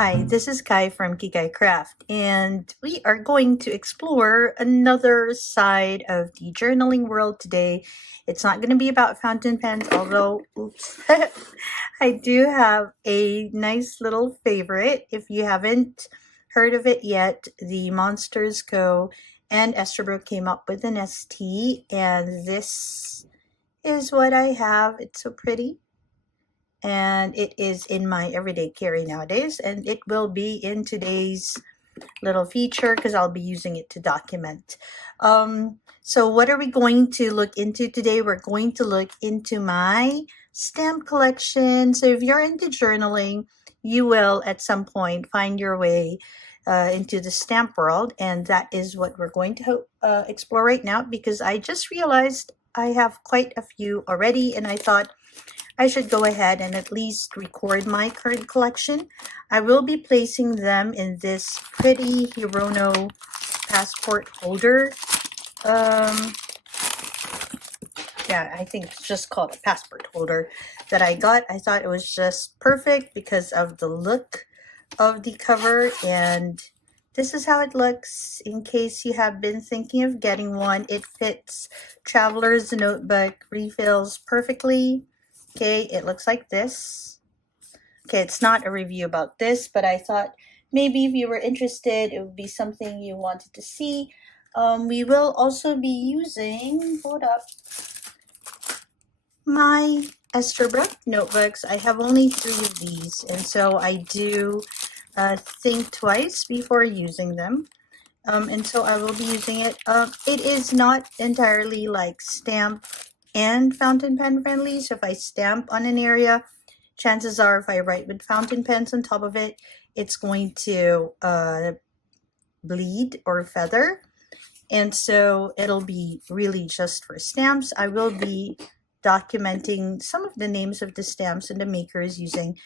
Hi, this is Kai from Kikai Craft, and we are going to explore another side of the journaling world today. It's not going to be about fountain pens, although, oops, I do have a nice little favorite. If you haven't heard of it yet, the Monsters Co. and Esterbrook came up with an ST, and this is what I have. It's so pretty. And it is in my everyday carry nowadays, and it will be in today's little feature because I'll be using it to document. So what are we going to look into today? We're going to look into my stamp collection. So if you're into journaling, you will at some point find your way into the stamp world, and that is what we're going to explore right now, because I just realized I have quite a few already, and I thought I should go ahead and at least record my current collection. I will be placing them in this pretty Hirono passport holder. Yeah, I think it's just called a passport holder that I got. I thought it was just perfect because of the look of the cover, and this is how it looks in case you have been thinking of getting one. It fits traveler's notebook refills perfectly. Okay, it looks like this. Okay, it's not a review about this, but I thought maybe if you were interested, it would be something you wanted to see. We will also be using, hold up, my Esterbrook notebooks. I have only 3 of these, and so I do think twice before using them. And so I will be using it. It is not entirely like stamp and fountain pen friendly, so if I stamp on an area, chances are if I write with fountain pens on top of it, it's going to bleed or feather, and so it'll be really just for stamps. I will be documenting some of the names of the stamps and the makers using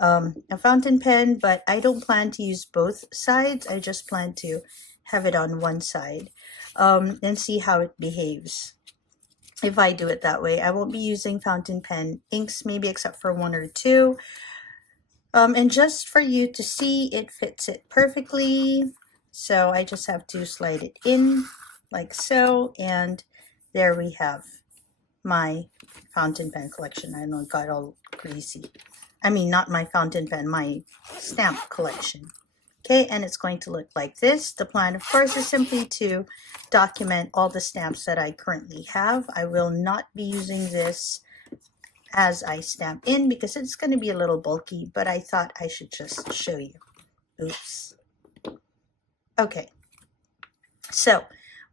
a fountain pen, but I don't plan to use both sides. I just plan to have it on one side and see how it behaves. If I do it that way, I won't be using fountain pen inks, maybe except for 1 or 2. And just for you to see, it fits it perfectly. So I just have to slide it in like so, and there we have my fountain pen collection. I know it got all greasy. I mean, not my fountain pen, my stamp collection. Okay, and it's going to look like this. The plan, of course, is simply to document all the stamps that I currently have. I will not be using this as I stamp in because it's going to be a little bulky, but I thought I should just show you. Oops. Okay, so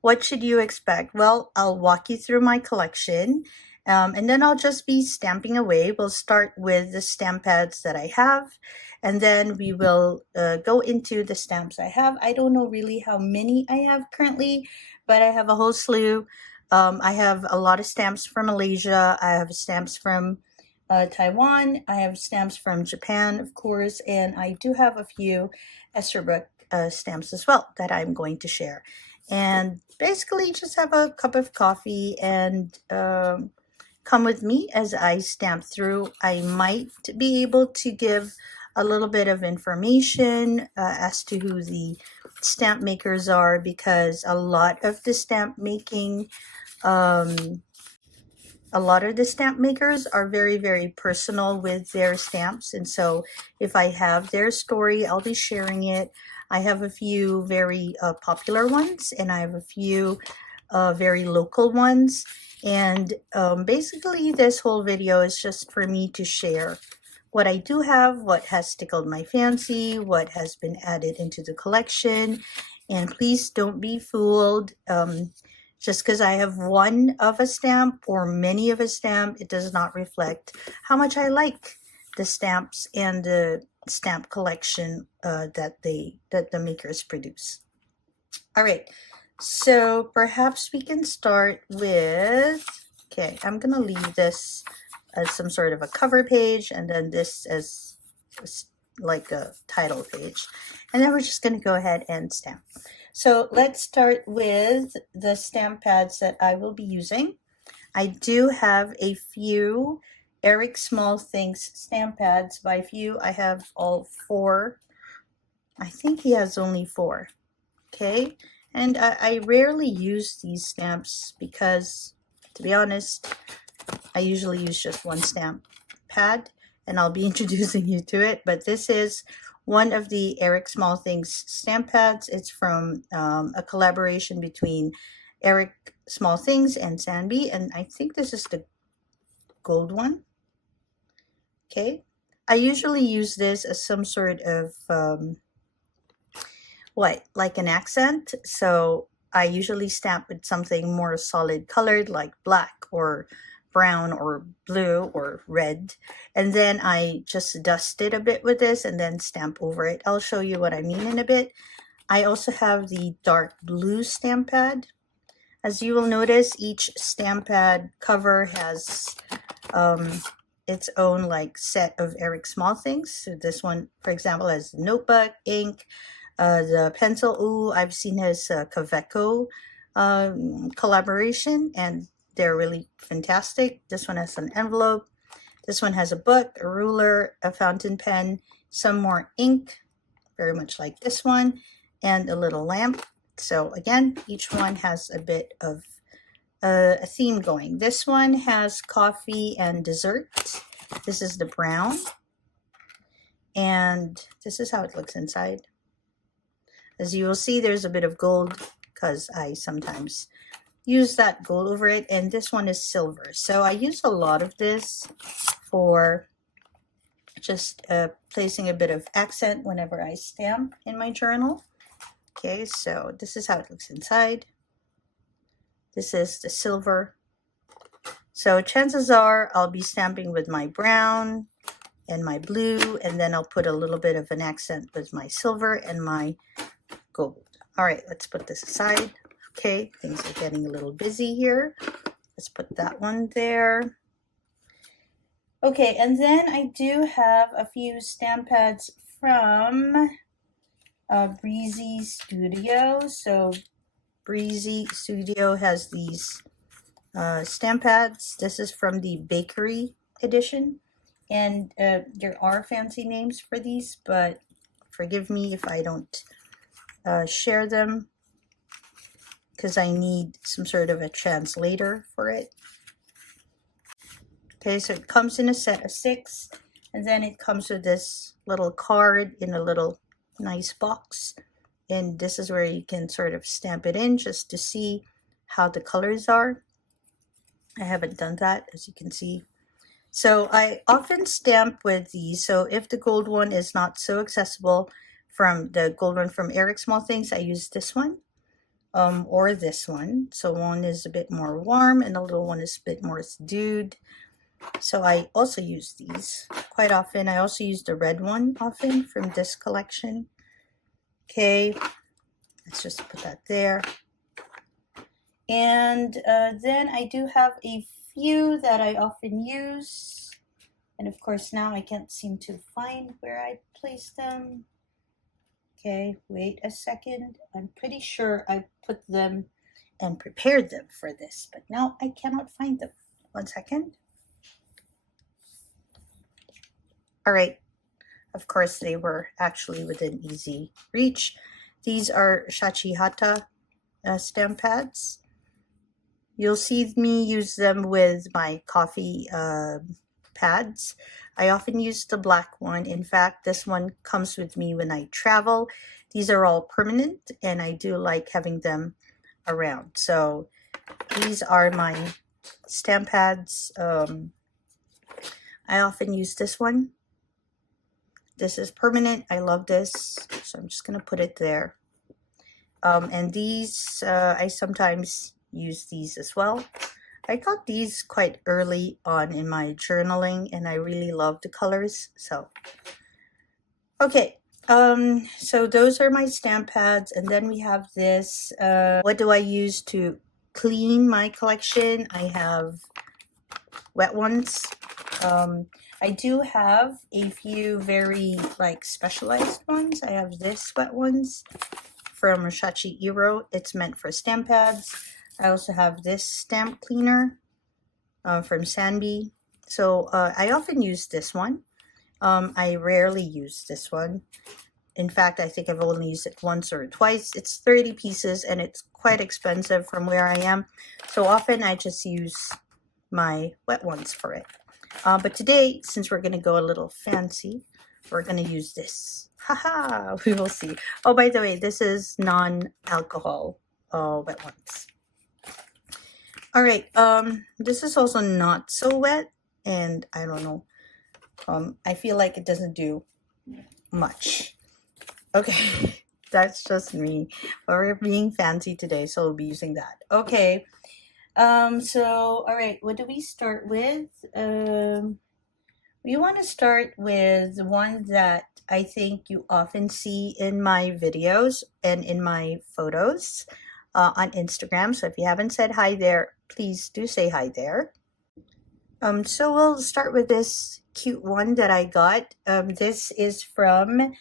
what should you expect? Well, I'll walk you through my collection. And then I'll just be stamping away. We'll start with the stamp pads that I have, and then we will go into the stamps I have. I don't know really how many I have currently, but I have a whole slew. I have a lot of stamps from Malaysia. I have stamps from Taiwan. I have stamps from Japan, of course, and I do have a few Esterbrook stamps as well that I'm going to share. And basically just have a cup of coffee and come with me as I stamp through. I might be able to give a little bit of information as to who the stamp makers are, because a lot of the stamp makers are very, very personal with their stamps. And so if I have their story, I'll be sharing it. I have a few very popular ones, and I have a few very local ones. And basically this whole video is just for me to share what I do have, what has tickled my fancy, what has been added into the collection. And please don't be fooled. Just because I have one of a stamp or many of a stamp, it does not reflect how much I like the stamps and the stamp collection that the makers produce. All right. So perhaps we can start with, okay, I'm going to leave this as some sort of a cover page, and then this as like a title page. And then we're just going to go ahead and stamp. So let's start with the stamp pads that I will be using. I do have a few Eric Small Things stamp pads. By few, I have all 4 I think he has only 4. Okay, and I rarely use these stamps because, to be honest, I usually use just one stamp pad, and I'll be introducing you to it. But this is one of the Eric Small Things stamp pads. It's from a collaboration between Eric Small Things and Sanby, and I think this is the gold one. Okay, I usually use this as some sort of like an accent. So I usually stamp with something more solid colored, like black or brown or blue or red, and then I just dust it a bit with this and then stamp over it. I'll show you what I mean in a bit. I also have the dark blue stamp pad. As you will notice, each stamp pad cover has its own like set of Eric Small Things. So this one, for example, has notebook, ink, the pencil. Ooh, I've seen his Kaveco collaboration, and they're really fantastic. This one has an envelope. This one has a book, a ruler, a fountain pen, some more ink, very much like this one, and a little lamp. So again, each one has a bit of a theme going. This one has coffee and dessert. This is the brown, and this is how it looks inside. As you will see, there's a bit of gold because I sometimes use that gold over it, and this one is silver. So I use a lot of this for just placing a bit of accent whenever I stamp in my journal. Okay, so this is how it looks inside. This is the silver. So chances are I'll be stamping with my brown and my blue, and then I'll put a little bit of an accent with my silver and my gold. All right, let's put this aside. Okay, things are getting a little busy here. Let's put that one there. Okay, and then I do have a few stamp pads from Breezy Studio. So Breezy Studio has these stamp pads. This is from the bakery edition, and there are fancy names for these, but forgive me if I don't share them because I need some sort of a translator for it. Okay, so it comes in a set of 6, and then it comes with this little card in a little nice box, and this is where you can sort of stamp it in just to see how the colors are. I haven't done that, as you can see. So I often stamp with these. So if the gold one is not so accessible, from the gold one from Eric Small Things, I use this one or this one. So one is a bit more warm and the little one is a bit more subdued. So I also use these quite often. I also use the red one often from this collection. Okay, let's just put that there. And then I do have a few that I often use. And of course now I can't seem to find where I placed them. Okay, wait a second. I'm pretty sure I put them and prepared them for this, but now I cannot find them. 1 second. All right, of course they were actually within easy reach. These are Shachihata stamp pads. You'll see me use them with my coffee pads. I often use the black one. In fact, this one comes with me when I travel. These are all permanent, and I do like having them around. So these are my stamp pads. I often use this one. This is permanent. I love this, so I'm just going to put it there. And these, I sometimes use these as well. I got these quite early on in my journaling, and I really love the colors. So, okay. So those are my stamp pads, and then we have this. What do I use to clean my collection? I have wet ones. I do have a few very like specialized ones. I have this wet ones from Rishachi Iro. It's meant for stamp pads. I also have this stamp cleaner from Sanby. So I often use this one. I rarely use this one. In fact, I think I've only used it once or twice. It's 30 pieces and it's quite expensive from where I am. So often I just use my wet ones for it. But today, since we're going to go a little fancy, we're going to use this. Haha, we will see. Oh, by the way, this is non-alcohol wet ones. All right, this is also not so wet, and I don't know. I feel like it doesn't do much. Okay, that's just me. But we're being fancy today, so we'll be using that. Okay. So all right, what do we start with? We want to start with the one that I think you often see in my videos and in my photos on Instagram. So if you haven't said hi there, please do say hi there. So we'll start with this cute one that I got. This is from,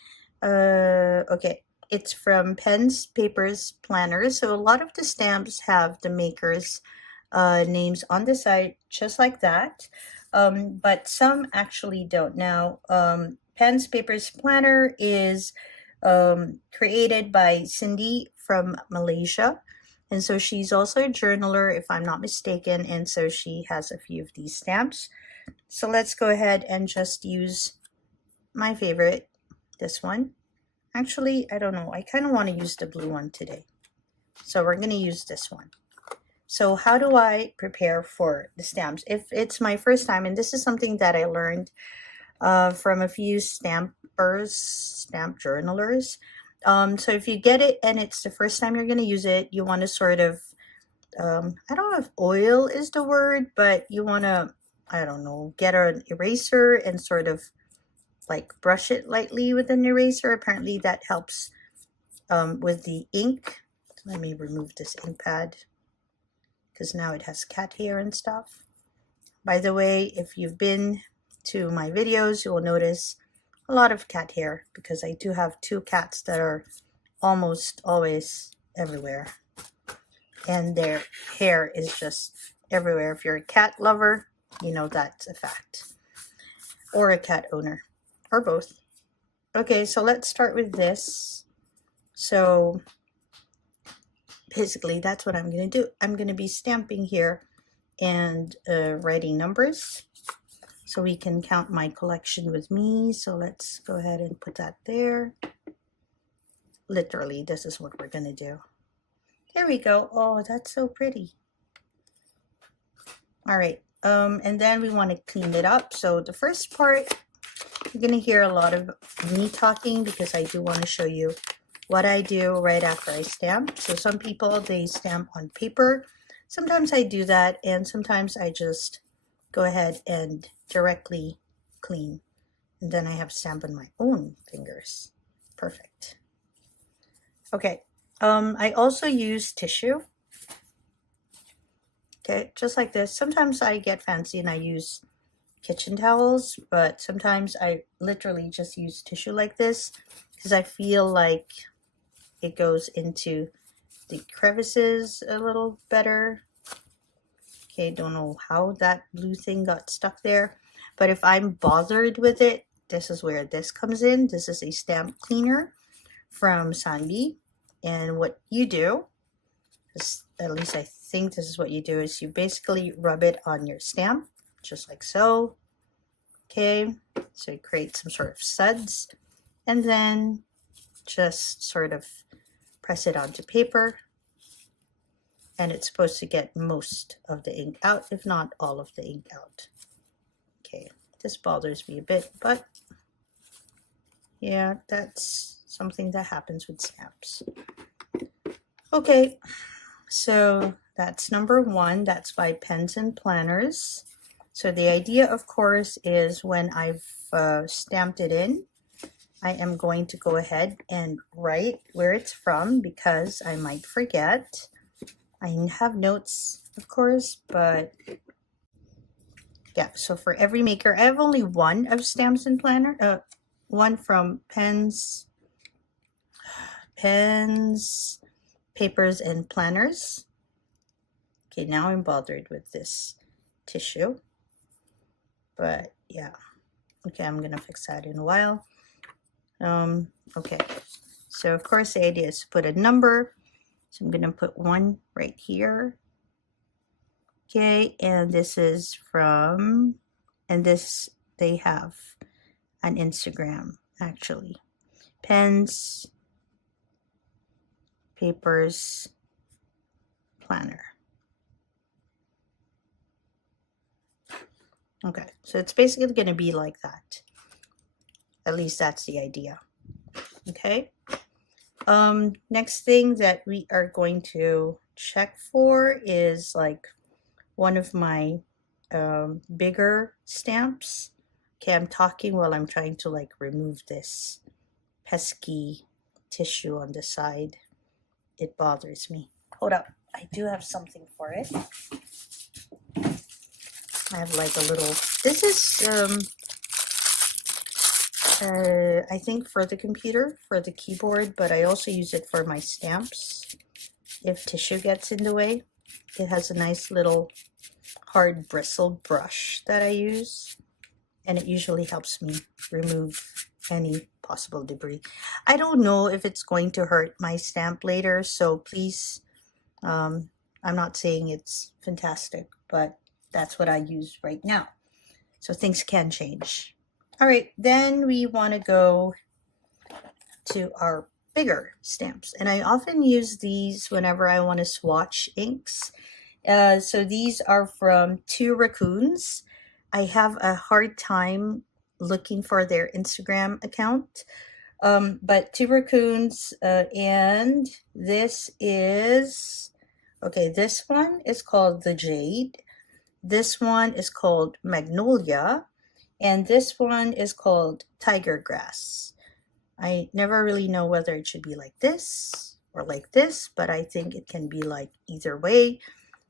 okay, it's from Pens, Papers, Planners. So a lot of the stamps have the makers' names on the side, just like that. But some actually don't. Now, Pens, Papers, Planner is created by Cindy from Malaysia. And so she's also a journaler, if I'm not mistaken, and so she has a few of these stamps. So let's go ahead and just use my favorite, this one. Actually, I don't know. I kind of want to use the blue one today. So we're going to use this one. So how do I prepare for the stamps? If it's my first time, and this is something that I learned from a few stamp journalers. So if you get it and it's the first time you're going to use it, you want to sort of, I don't know if oil is the word, but you want to, I don't know, get an eraser and sort of like brush it lightly with an eraser. Apparently that helps with the ink. Let me remove this ink pad because now it has cat hair and stuff. By the way, if you've been to my videos, you will notice a lot of cat hair because I do have 2 cats that are almost always everywhere, and their hair is just everywhere. If you're a cat lover, you know that's a fact, or a cat owner, or both. Okay, so let's start with this. So basically that's what I'm going to do. I'm going to be stamping here and writing numbers so we can count my collection with me. So let's go ahead and put that there. Literally, this is what we're going to do. There we go. Oh, that's so pretty. All right. And then we want to clean it up. So the first part, you're going to hear a lot of me talking because I do want to show you what I do right after I stamp. So some people, they stamp on paper. Sometimes I do that, and sometimes I just go ahead and directly clean. And then I have stamp on my own fingers. Perfect. Okay. I also use tissue. Okay, just like this. Sometimes I get fancy and I use kitchen towels, but sometimes I literally just use tissue like this because I feel like it goes into the crevices a little better. Okay, don't know how that blue thing got stuck there, but if I'm bothered with it, this is where this comes in. This is a stamp cleaner from Sanbi, and what you do is, at least I think this is what you do, is you basically rub it on your stamp, just like so. Okay, so you create some sort of suds, and then just sort of press it onto paper, and it's supposed to get most of the ink out, if not all of the ink out. Okay, this bothers me a bit, but yeah, that's something that happens with stamps. Okay, so that's number 1. That's by Pens and Planners. So the idea, of course, is when I've stamped it in, I am going to go ahead and write where it's from because I might forget. I have notes, of course, but yeah, so for every maker, I have only one of Stamps and Planner, one from Pens, Papers, and Planners. Okay, now I'm bothered with this tissue, but yeah. Okay, I'm gonna fix that in a while. Okay, so of course the idea is to put a number. So I'm going to put 1 right here. Okay, and this is from, and this, they have an Instagram actually. Pens, papers, planner. Okay, so it's basically going to be like that. At least that's the idea. Okay. Next thing that we are going to check for is like one of my bigger stamps. Okay, I'm talking while I'm trying to like remove this pesky tissue on the side. It bothers me. Hold up, I do have something for it. I have like a little, this is I think for the computer, for the keyboard, but I also use it for my stamps. If tissue gets in the way, it has a nice little hard bristle brush that I use, and it usually helps me remove any possible debris. I don't know if it's going to hurt my stamp later, so please, I'm not saying it's fantastic, but that's what I use right now. So things can change. All right, then we want to go to our bigger stamps, and I often use these whenever I want to swatch inks. So these are from Two Raccoons. I have a hard time looking for their Instagram account, but Two Raccoons, and this is, okay, this one is called the Jade, this one is called Magnolia, and this one is called Tiger Grass. I never really know whether it should be like this or like this, but I think it can be like either way.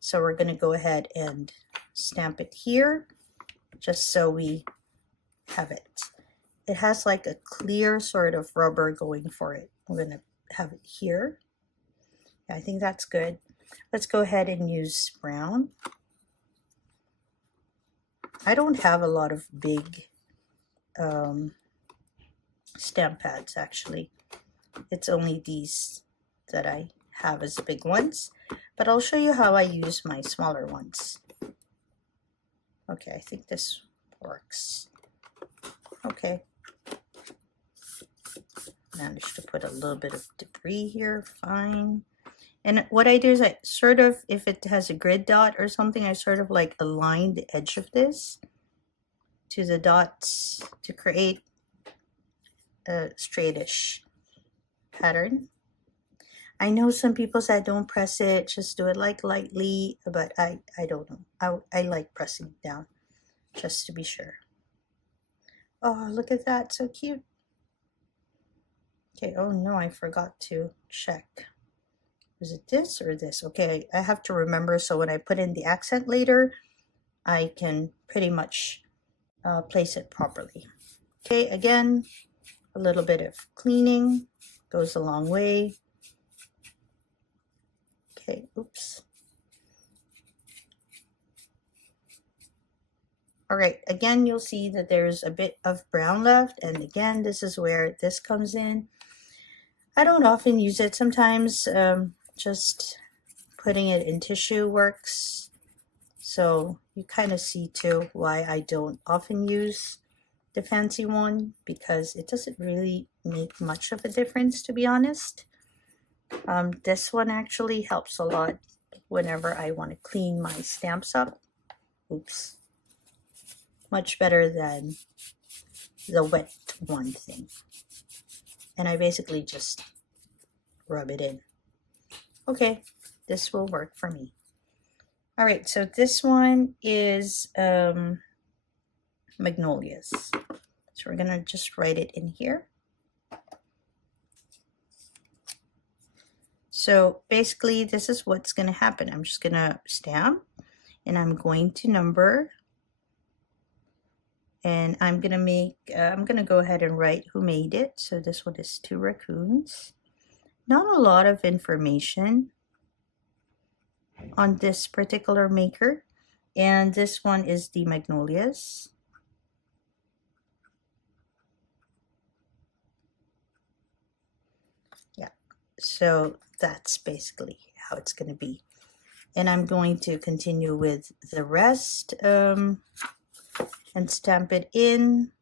So we're going to go ahead and stamp it here just so we have it. It has like a clear sort of rubber going for it. I'm going to have it here. I think that's good. Let's go ahead and use brown. I don't have a lot of big stamp pads actually. It's only these that I have as big ones, but I'll show you how I use my smaller ones. Okay, I think this works. Okay, managed to put a little bit of debris here, fine. And what I do is I sort of, if it has a grid dot or something, I sort of like align the edge of this to the dots to create a straightish pattern. I know some people say don't press it, just do it like lightly, but I don't know. I like pressing it down just to be sure. Oh, look at that, so cute. Okay, oh no, I forgot to check. Was it this or this? Okay, I have to remember, so when I put in the accent later, I can pretty much place it properly. Okay, again, a little bit of cleaning goes a long way. Okay, oops. All right, again, you'll see that there's a bit of brown left, and again, this is where this comes in. I don't often use it. Sometimes just putting it in tissue works. So you kind of see too why I don't often use the fancy one, because it doesn't really make much of a difference, to be honest. This one actually helps a lot whenever I want to clean my stamps up. Oops. Much better than the wet one thing. And I basically just rub it in. Okay, this will work for me. All right, so this one is Magnolias. So we're gonna just write it in here. So basically this is what's gonna happen. I'm just gonna stamp and I'm going to number, and I'm gonna go ahead and write who made it. So this one is Two Raccoons. Not a lot of information on this particular maker, and this one is the Magnolias. 。 . 。 . 。 . 。 . 。 . . 。 . . 。 . 。 . . . 。 . . . . 。 . . . . . . 。 . . 。 . . 。 . . 。 . 。 . . 。 . 。 . 。 . . 。 . So that's basically how it's going to be. And I'm going to continue with the rest and stamp it in.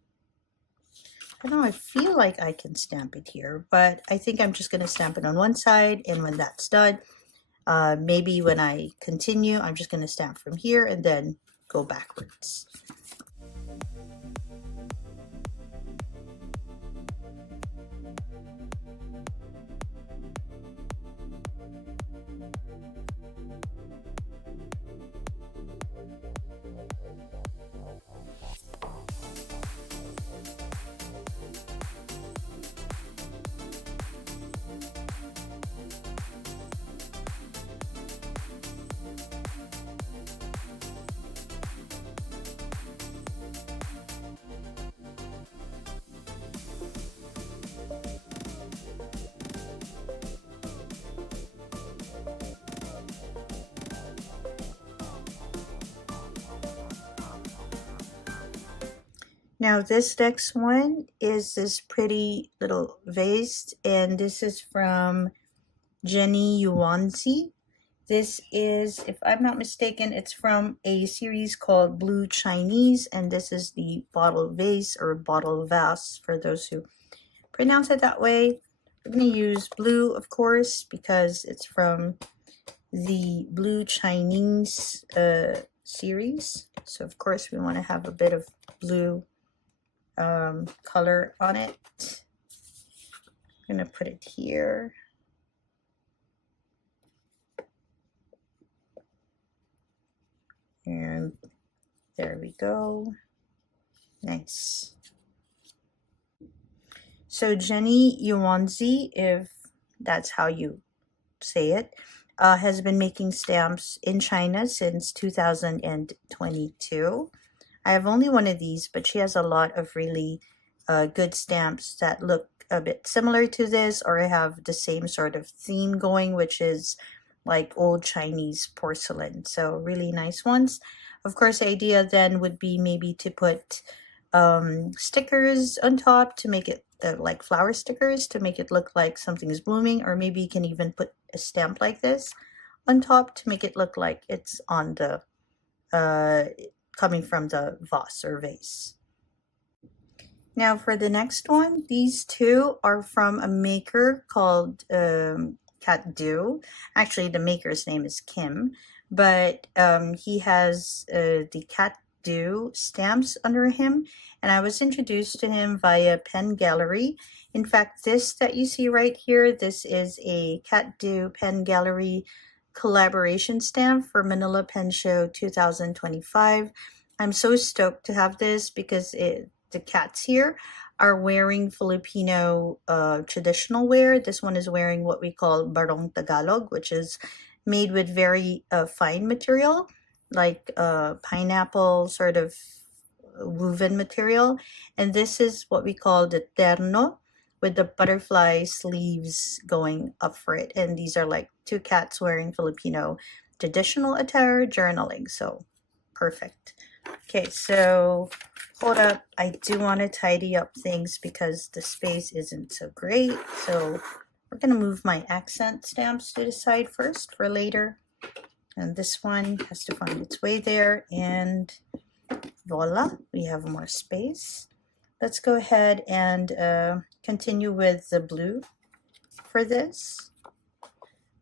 I don't know, I feel like I can stamp it here, but I think I'm just going to stamp it on one side, and when that's done, maybe when I continue, I'm just going to stamp from here and then go backwards. Now this next one is this pretty little vase, and this is from Jenny Yuanzi. This is, if I'm not mistaken, it's from a series called Blue Chinese, and this is the bottle vase or bottle vase for those who pronounce it that way. We're going to use blue, of course, because it's from the Blue Chinese series. So of course we want to have a bit of blue color on it. I'm going to put it here. And there we go. Nice. So Jenny Yuanzi, if that's how you say it, has been making stamps in China since 2022. I have only one of these, but she has a lot of really good stamps that look a bit similar to this or have the same sort of theme going, which is like old Chinese porcelain. So really nice ones. Of course, the idea then would be maybe to put stickers on top to make it like flower stickers to make it look like something is blooming, or maybe you can even put a stamp like this on top to make it look like it's on the coming from the vase or vase. Now for the next one, these two are from a maker called Cat Do. Actually, the maker's name is Kim, but he has the Cat Do stamps under him, and I was introduced to him via Pen Gallery. In fact, this that you see right here, this is a Cat Do Pen Gallery collaboration stamp for Manila Pen Show 2025. I'm so stoked to have this because the cats here are wearing Filipino traditional wear. This one is wearing what we call barong Tagalog, which is made with very fine material, like pineapple sort of woven material. And this is what we call the terno, with the butterfly sleeves going up for it. And these are like two cats wearing Filipino traditional attire journaling. So perfect. Okay, so hold up. I do want to tidy up things because the space isn't so great. So we're going to move my accent stamps to the side first for later. And this one has to find its way there. And voila, we have more space. Let's go ahead and continue with the blue for this.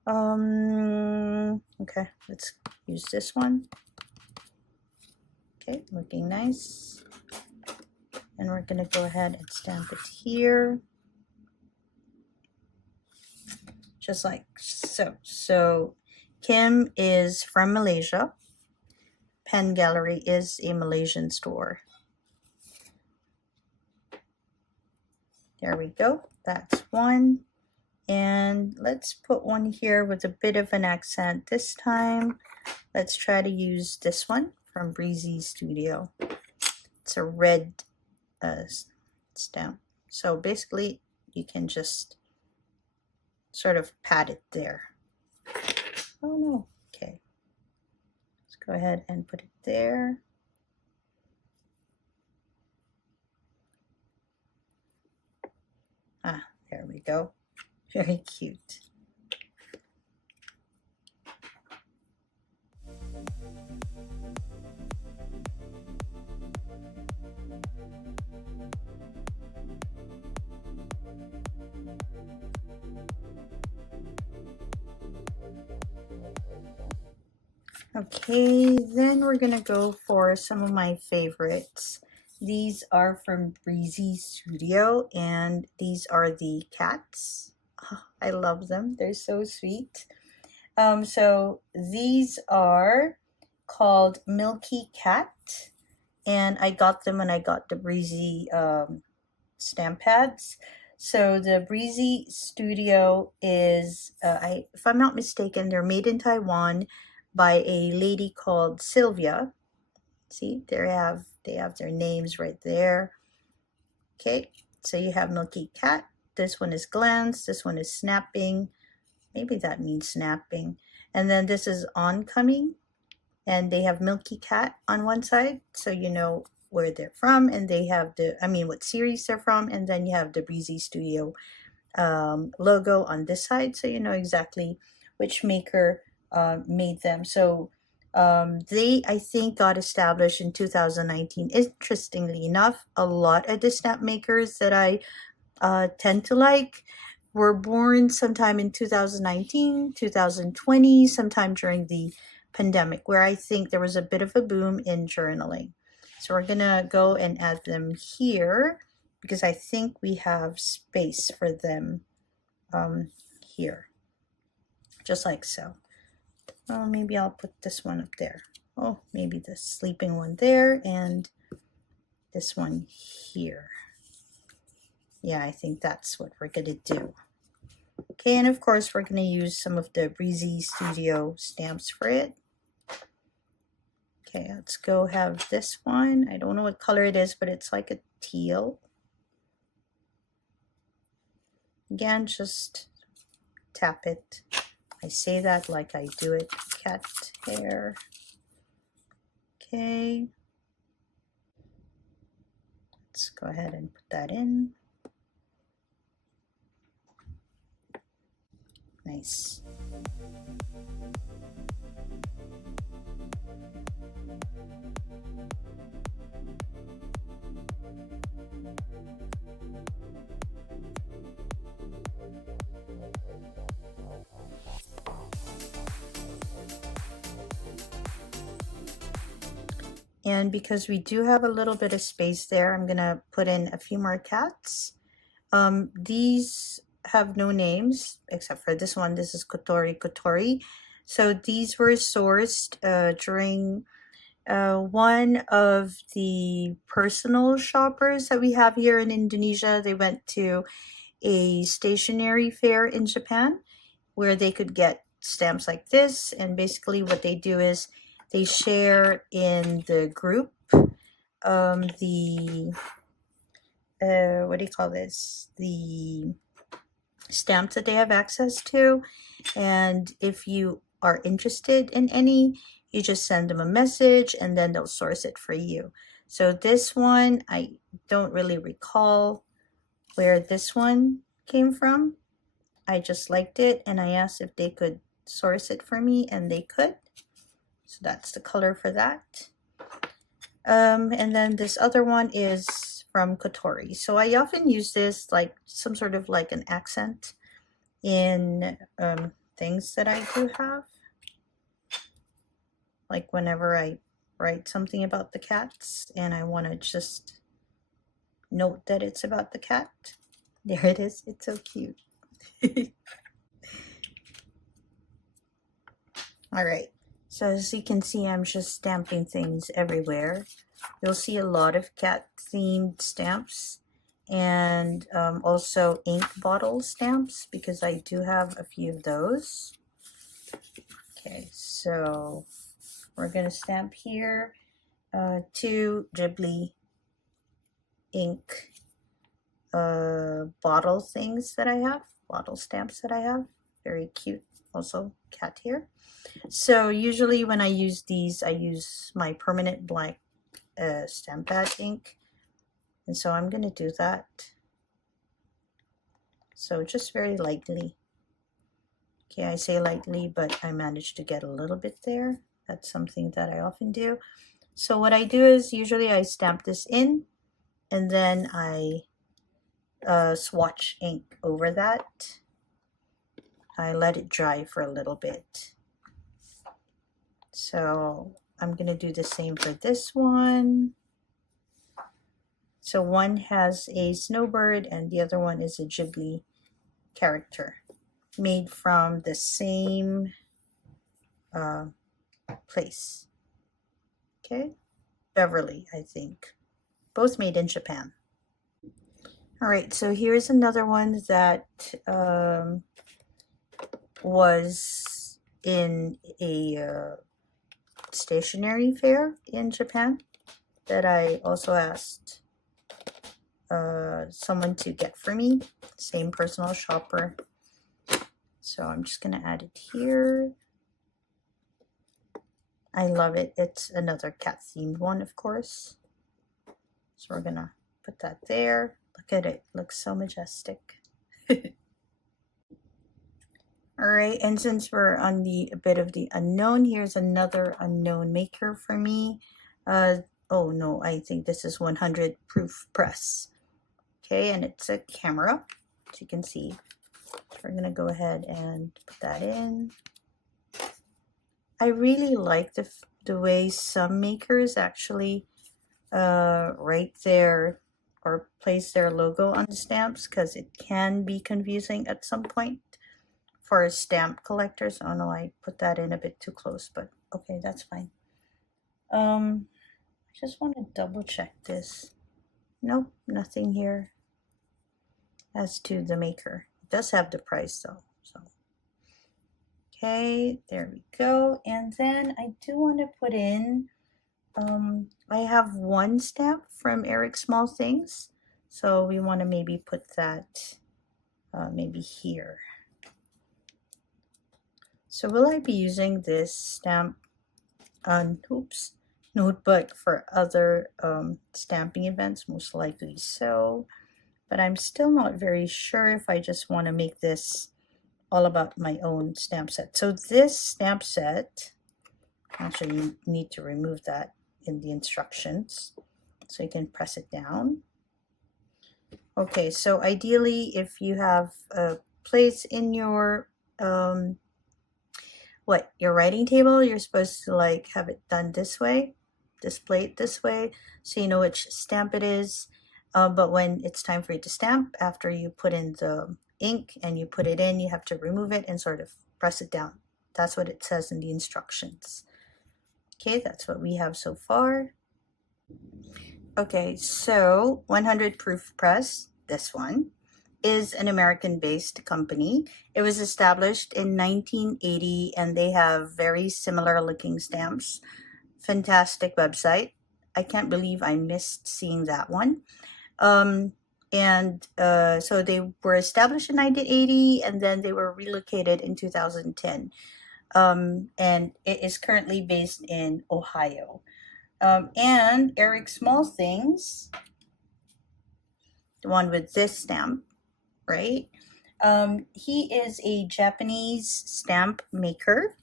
Okay, let's use this one. Okay, looking nice. And we're going to go ahead and stamp it here. Just like so. So Kim is from Malaysia. Pen Gallery is a Malaysian store. There we go. That's one. And let's put one here with a bit of an accent this time. Let's try to use this one from Breezy Studio. It's a red stamp. So basically you can just sort of pat it there. Oh no, okay. Let's go ahead and put it there. Ah, there we go. Very cute. Okay, then we're gonna go for some of my favorites. These are from Breezy Studio, and these are the cats. Oh, I love them. They're so sweet. So these are called Milky Cat, and I got them when I got the Breezy stamp pads. So the Breezy Studio is, if I'm not mistaken, they're made in Taiwan by a lady called Sylvia. See, they have their names right there. Okay, so you have Milky Cat. This one is Glance. This one is Snapping. Maybe that means snapping. And then this is Oncoming. And they have Milky Cat on one side, so you know where they're from, and they have what series they're from, and then you have the Breezy Studio logo on this side, so you know exactly which maker made them. So they, I think, got established in 2019. Interestingly enough, a lot of the stamp makers that I tend to like were born sometime in 2019, 2020, sometime during the pandemic, where I think there was a bit of a boom in journaling. So we're gonna go and add them here because I think we have space for them here, just like so. Oh, maybe I'll put this one up there. Oh, maybe the sleeping one there and this one here. Yeah, I think that's what we're gonna do. Okay, and of course we're gonna use some of the Breezy Studio stamps for it. Okay, let's go have this one. I don't know what color it is, but it's like a teal. Again, just tap it. I say that like I do it. Cat hair. Okay. Let's go ahead and put that in. Nice. And because we do have a little bit of space there, I'm gonna put in a few more cats. These have no names except for this one. This is Kotori Kotori. So these were sourced during one of the personal shoppers that we have here in Indonesia. They went to a stationery fair in Japan where they could get stamps like this, and basically what they do is they share in the group the what do you call this, the stamps that they have access to, and if you are interested in any, you just send them a message and then they'll source it for you. So this one, I don't really recall where this one came from. I just liked it and I asked if they could source it for me, and they could. So that's the color for that. And then this other one is from Kotori. So I often use this like some sort of like an accent in things that I do have. Like whenever I write something about the cats and I want to just note that it's about the cat. There it is. It's so cute. All right. So as you can see, I'm just stamping things everywhere. You'll see a lot of cat themed stamps and also ink bottle stamps because I do have a few of those. Okay, so we're going to stamp here 2 Ghibli ink bottle things that I have, bottle stamps that I have. Very cute. Also cat here. So usually when I use these, I use my permanent black stamp pad ink, and so I'm going to do that. So just very lightly. Okay, I say lightly, but I managed to get a little bit there. That's something that I often do. So what I do is usually I stamp this in, and then I swatch ink over that. I let it dry for a little bit. So I'm going to do the same for this one. So one has a snowbird and the other one is a Ghibli character made from the same place. Okay, Beverly, I think. Both made in Japan. All right, so here's another one that was in a stationery fair in Japan that I also asked someone to get for me. Same personal shopper. So I'm just going to add it here. I love it. It's another cat themed one, of course. So we're going to put that there. Look at it. It looks so majestic. All right, and since we're on a bit of the unknown, here's another unknown maker for me. Oh no, I think this is 100 proof press. Okay, and it's a camera, as you can see. We're gonna go ahead and put that in. I really like the way some makers actually write their or place their logo on the stamps, because it can be confusing at some point for stamp collectors. Oh no, I put that in a bit too close, but okay, that's fine. I just want to double check this. Nope, nothing here as to the maker. It does have the price though, so okay, there we go. And then I do want to put in I have one stamp from Eric Small Things, so we want to maybe put that maybe here. So will I be using this stamp notebook for other stamping events? Most likely so, but I'm still not very sure if I just want to make this all about my own stamp set. So this stamp set, actually you need to remove that in the instructions so you can press it down. Okay, so ideally if you have a place in your your writing table, you're supposed to like have it done this way, display it this way, so you know which stamp it is. But when it's time for you to stamp, after you put in the ink and you put it in, you have to remove it and sort of press it down. That's what it says in the instructions. Okay, that's what we have so far. Okay, so 100 Proof Press, this one, is an American-based company. It was established in 1980 and they have very similar looking stamps. Fantastic website. I can't believe I missed seeing that one. So they were established in 1980 and then they were relocated in 2010. And it is currently based in Ohio. And Eric Small Things, the one with this stamp, right? He is a Japanese stamp maker,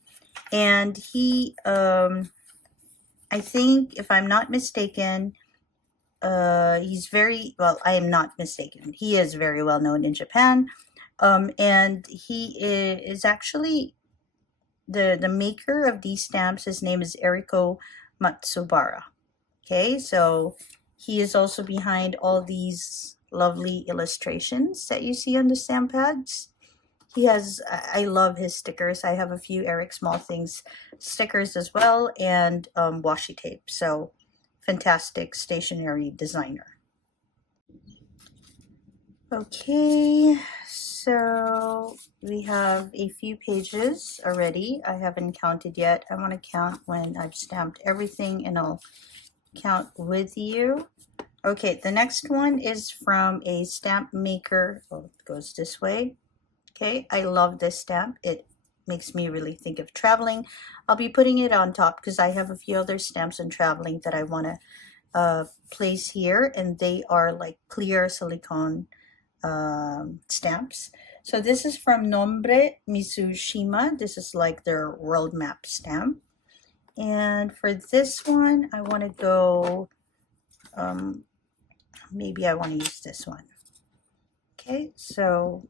and he, I think, if I'm not mistaken, he's very, well, I am not mistaken. He is very well known in Japan, and he is actually the maker of these stamps. His name is Eriko Matsubara. Okay, so he is also behind all these lovely illustrations that you see on the stamp pads. He has, I love his stickers. I have a few Eric Small Things stickers as well, and washi tape. So fantastic stationery designer. Okay, so we have a few pages already. I haven't counted yet. I want to count when I've stamped everything and I'll count with you. Okay, the next one is from a stamp maker. Oh, it goes this way. Okay, I love this stamp. It makes me really think of traveling. I'll be putting it on top because I have a few other stamps on traveling that I want to place here, and they are like clear silicone stamps. So this is from Nombre Mitsushima. This is like their world map stamp. And for this one, I want to go, maybe I want to use this one. Okay, so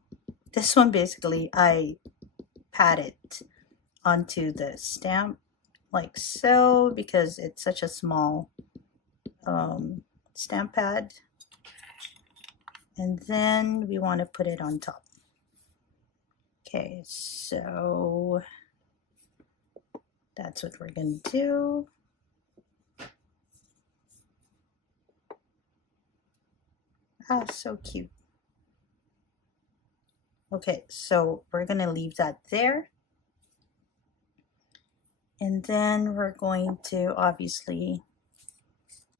this one basically I pat it onto the stamp like so, because it's such a small stamp pad. And then we want to put it on top. Okay, so that's what we're going to do. Ah, so cute. Okay, so we're going to leave that there. And then we're going to obviously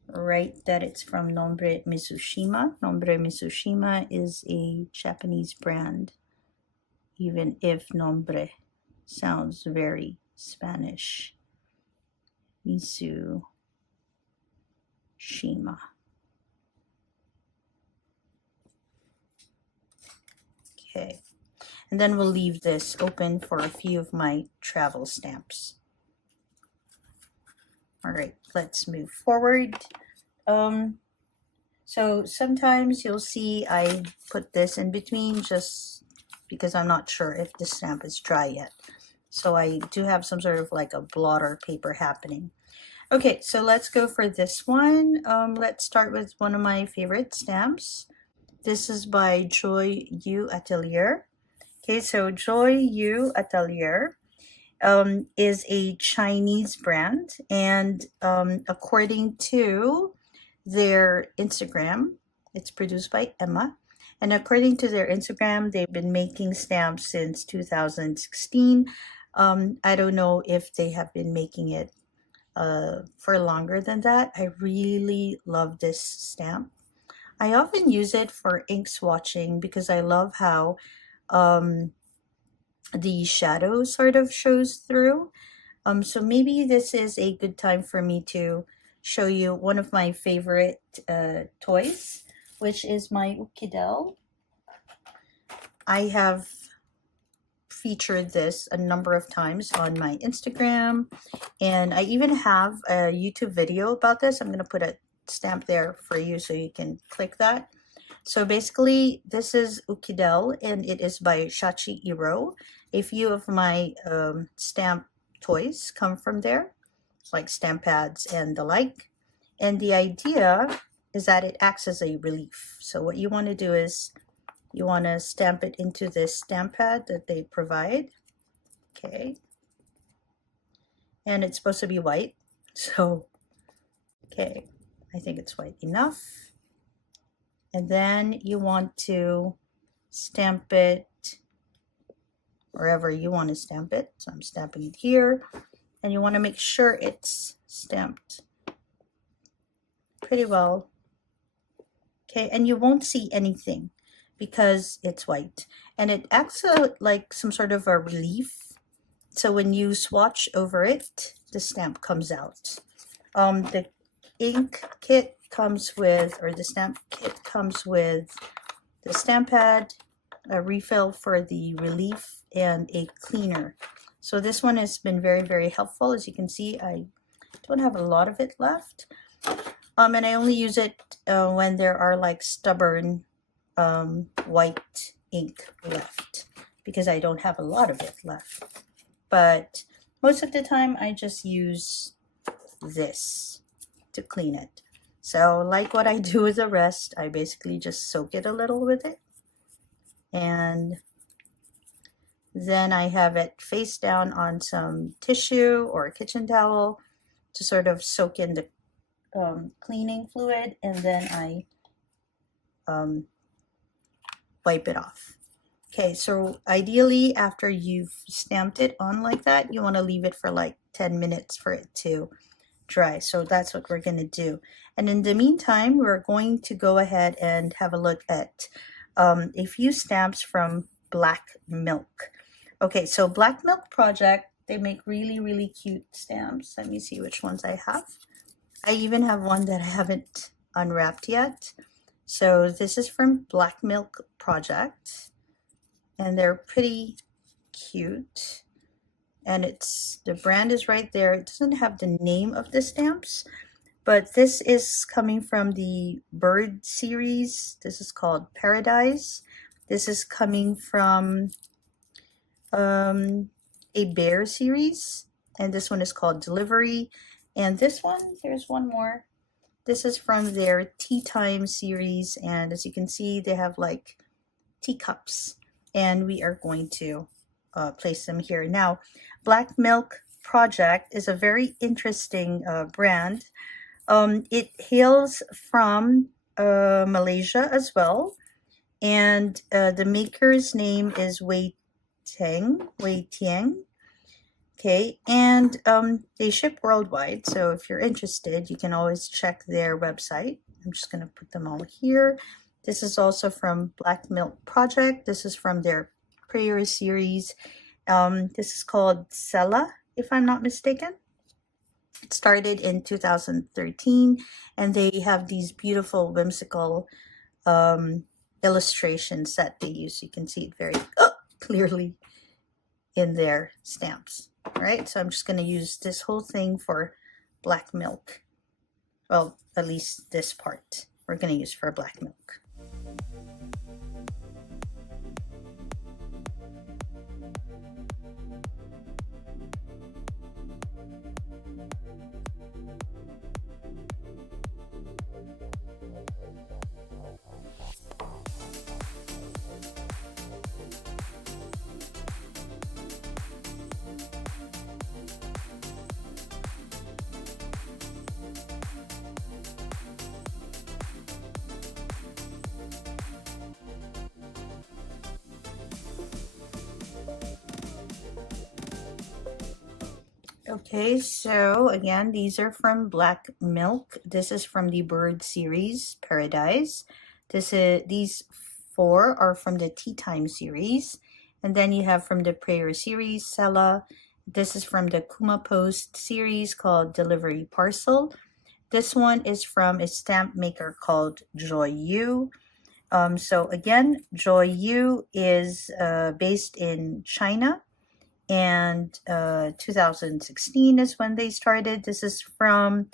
write that it's from Nombre Mitsushima. Nombre Mitsushima is a Japanese brand, even if Nombre sounds very Spanish. Mitsushima. Okay, and then we'll leave this open for a few of my travel stamps. All right, let's move forward. So sometimes you'll see I put this in between just because I'm not sure if the stamp is dry yet. So I do have some sort of like a blotter paper happening. Okay, so let's go for this one. Let's start with one of my favorite stamps. This is by Joy Yu Atelier. Okay, so Joy Yu Atelier is a Chinese brand, and according to their Instagram, it's produced by Emma, and according to their Instagram, they've been making stamps since 2016. I don't know if they have been making it for longer than that. I really love this stamp. I often use it for ink swatching because I love how the shadow sort of shows through. So maybe this is a good time for me to show you one of my favorite toys, which is my Ukidel. I have featured this a number of times on my Instagram, and I even have a YouTube video about this. I'm going to put a stamp there for you so you can click that. So basically, this is Ukidel, and it is by Shachi Iro. A few of my stamp toys come from there, like stamp pads and the like. And the idea is that it acts as a relief. So what you want to do is you want to stamp it into this stamp pad that they provide. Okay. And it's supposed to be white. So, okay, I think it's white enough. And then you want to stamp it wherever you want to stamp it. So I'm stamping it here. And you want to make sure it's stamped pretty well. Okay, and you won't see anything because it's white. And it acts like some sort of a relief. So when you swatch over it, the stamp comes out. The ink kit comes with, or the stamp kit comes with the stamp pad, a refill for the relief, and a cleaner. So this one has been very, very helpful. As you can see, I don't have a lot of it left. And I only use it when there are like stubborn white ink left, because I don't have a lot of it left. But most of the time I just use this to clean it. So like what I do with the rest, I basically just soak it a little with it, and then I have it face down on some tissue or a kitchen towel to sort of soak in the cleaning fluid, and then I wipe it off. Okay, so ideally after you've stamped it on like that, you want to leave it for like 10 minutes for it to dry. So that's what we're going to do. And in the meantime, we're going to go ahead and have a look at a few stamps from Black Milk. Okay, so Black Milk Project, they make really, really cute stamps. Let me see which ones I have. I even have one that I haven't unwrapped yet. So this is from Black Milk Project, and they're pretty cute. And it's, the brand is right there. It doesn't have the name of the stamps, but this is coming from the bird series. This is called Paradise. This is coming from a bear series. and this one is called Delivery. And this one, there's one more. This is from their Tea Time series, and as you can see, they have like teacups, and we are going to place them here. Now, Black Milk Project is a very interesting brand. It hails from Malaysia as well, and the maker's name is Wei Tiang. Okay, and they ship worldwide, so if you're interested, you can always check their website. I'm just going to put them all here. This is also from Black Milk Project. This is from their prayer series. This is called Sella, if I'm not mistaken. It started in 2013, and they have these beautiful, whimsical illustrations that they use. You can see it very clearly in their stamps. All right, so I'm just going to use this whole thing for black milk. Well, at least this part we're going to use for black milk. Okay, so again, these are from Black Milk. This is from the Bird series, Paradise. These four are from the Tea Time series. And then you have from the Prayer series, Sella. This is from the Kuma Post series called Delivery Parcel. This one is from a stamp maker called Joy Yu. So again, Joy Yu is based in China. And 2016 is when they started. This is from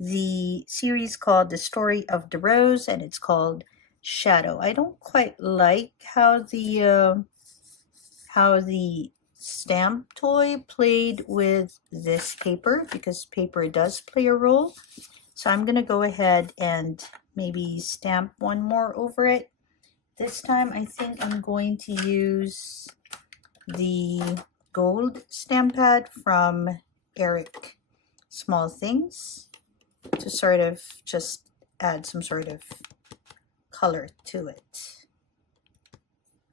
the series called The Story of the Rose, and it's called Shadow. I don't quite like how the stamp toy played with this paper, because paper does play a role. So I'm gonna go ahead and maybe stamp one more over it. This time I think I'm going to use the gold stamp pad from Eric Small Things to sort of just add some sort of color to it.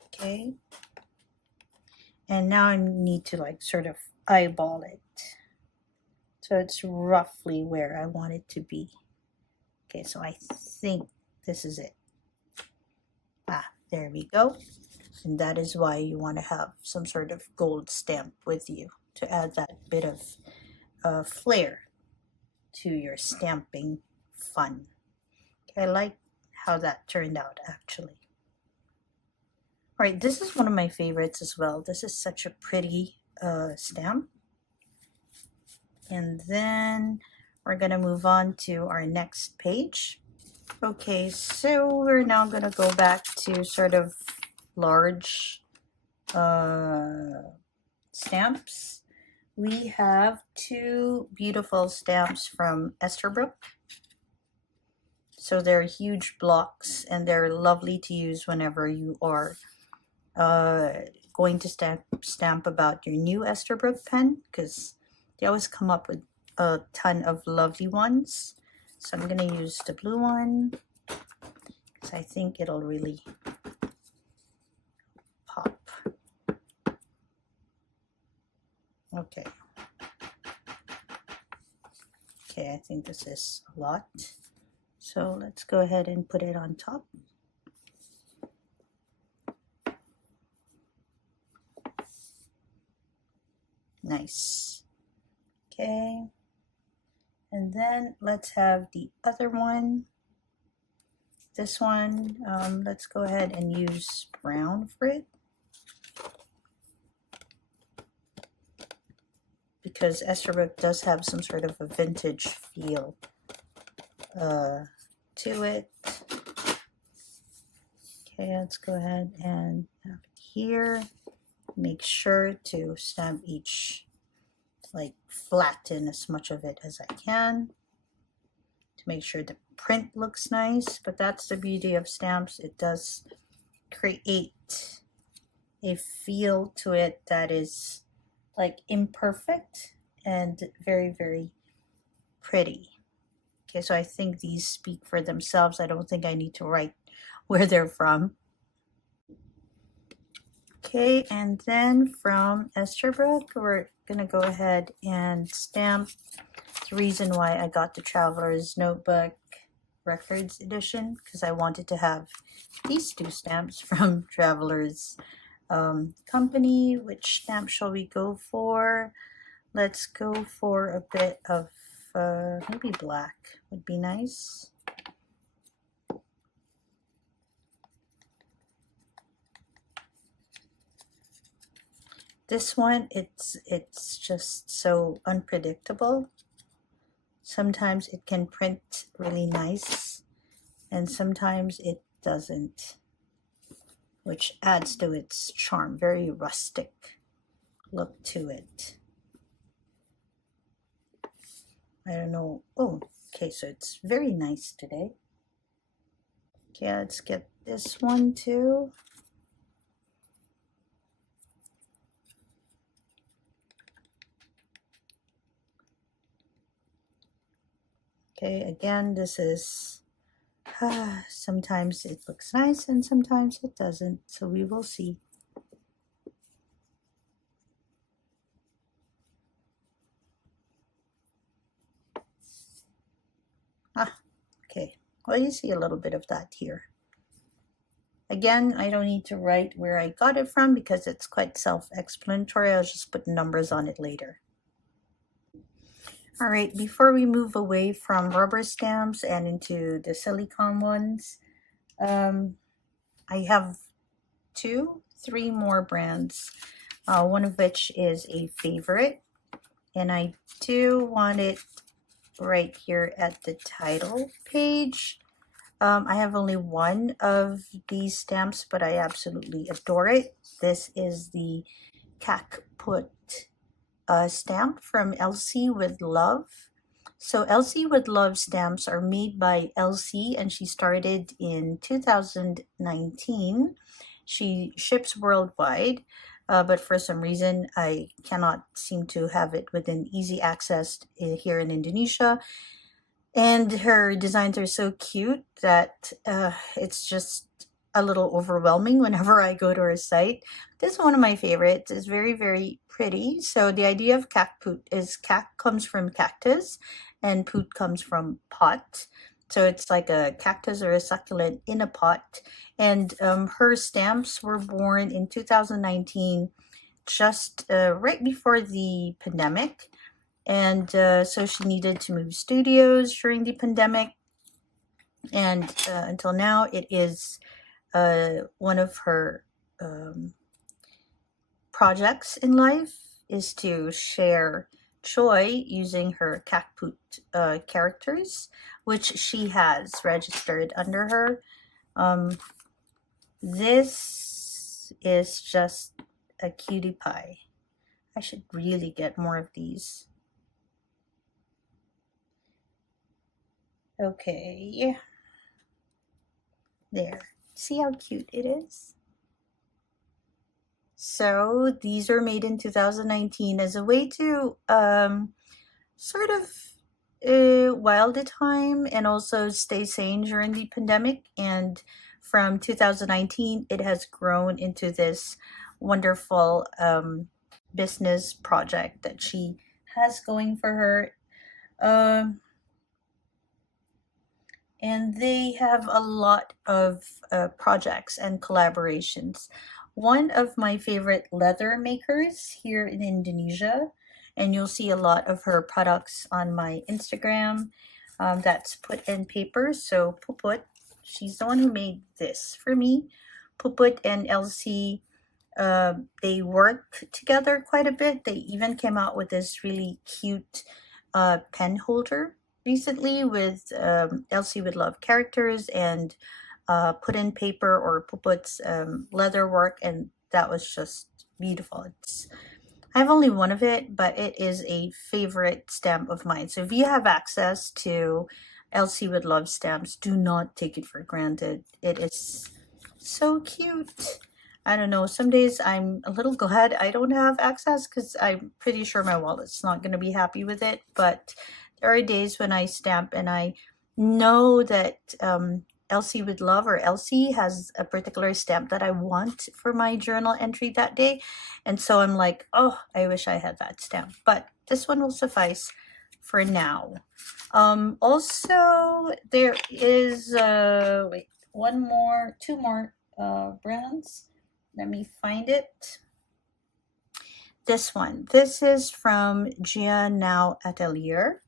Okay, and now I need to like sort of eyeball it so it's roughly where I want it to be. Okay, so I think this is it. There we go. And that is why you want to have some sort of gold stamp with you to add that bit of flair to your stamping fun. Okay, I like how that turned out actually. All right, this is one of my favorites as well. This is such a pretty stamp. And then we're going to move on to our next page. Okay, so we're now going to go back to sort of large stamps. We have two beautiful stamps from Esterbrook. So they're huge blocks and they're lovely to use whenever you are going to stamp about your new Esterbrook pen, because they always come up with a ton of lovely ones. So I'm going to use the blue one because I think it'll really pop. Okay. Okay, I think this is a lot. So let's go ahead and put it on top. Nice. Okay. And then let's have the other one. This one, let's go ahead and use brown for it, because Esterbrook does have some sort of a vintage feel to it. Okay, let's go ahead and have it here. Make sure to stamp each like flatten as much of it as I can to make sure the print looks nice. But that's the beauty of stamps. It does create a feel to it that is like imperfect and very, very pretty. Okay, so I think these speak for themselves. I don't think I need to write where they're from. Okay, and then from Esterbrook, we're gonna go ahead and stamp the reason why I got the Traveler's Notebook Records Edition, because I wanted to have these two stamps from Traveler's company. Which stamp shall we go for? Let's go for a bit of maybe black would be nice. This one, it's just so unpredictable. Sometimes it can print really nice, and sometimes it doesn't, which adds to its charm. Very rustic look to it. I don't know. Oh, okay, so it's very nice today. Okay, let's get this one too. Okay, again, this is, sometimes it looks nice and sometimes it doesn't, so we will see. Okay, well, you see a little bit of that here. Again, I don't need to write where I got it from because it's quite self-explanatory. I'll just put numbers on it later. All right, before we move away from rubber stamps and into the silicone ones, I have three more brands, one of which is a favorite, and I do want it right here at the title page. I have only one of these stamps, but I absolutely adore it. This is the Kakput stamp from Elsie with Love. So Elsie with Love stamps are made by Elsie, and she started in 2019. She ships worldwide, but for some reason I cannot seem to have it within easy access here in Indonesia. And her designs are so cute that it's just a little overwhelming whenever I go to her site. This is one of my favorites. It's very, very pretty. So the idea of Kakput is kak comes from cactus and put comes from pot. So it's like a cactus or a succulent in a pot. And her stamps were born in 2019, just right before the pandemic. And so she needed to move studios during the pandemic. And until now, it is one of her projects in life is to share joy using her Kakput characters, which she has registered under her. This is just a cutie pie. I should really get more of these. Okay, there. See how cute it is? So these are made in 2019 as a way to sort of while the time and also stay sane during the pandemic. And from 2019, it has grown into this wonderful business project that she has going for her. And they have a lot of projects and collaborations. One of my favorite leather makers here in Indonesia, and you'll see a lot of her products on my Instagram, that's Put and Paper. So Puput, she's the one who made this for me. Puput and Elsie, they work together quite a bit. They even came out with this really cute pen holder recently with Elsie with Love characters and Put in Paper or Puput's leather work, and that was just beautiful. It's I have only one of it, but it is a favorite stamp of mine. So if you have access to Elsie Would Love stamps, do not take it for granted. It is so cute. I don't know, some days I'm a little glad I don't have access because I'm pretty sure my wallet's not going to be happy with it. But there are days when I stamp and I know that Elsie Would Love or Elsie has a particular stamp that I want for my journal entry that day. And so I'm like, oh, I wish I had that stamp. But this one will suffice for now. Also, there is, wait, two more brands. Let me find it. This one. This is from Gia Now Atelier.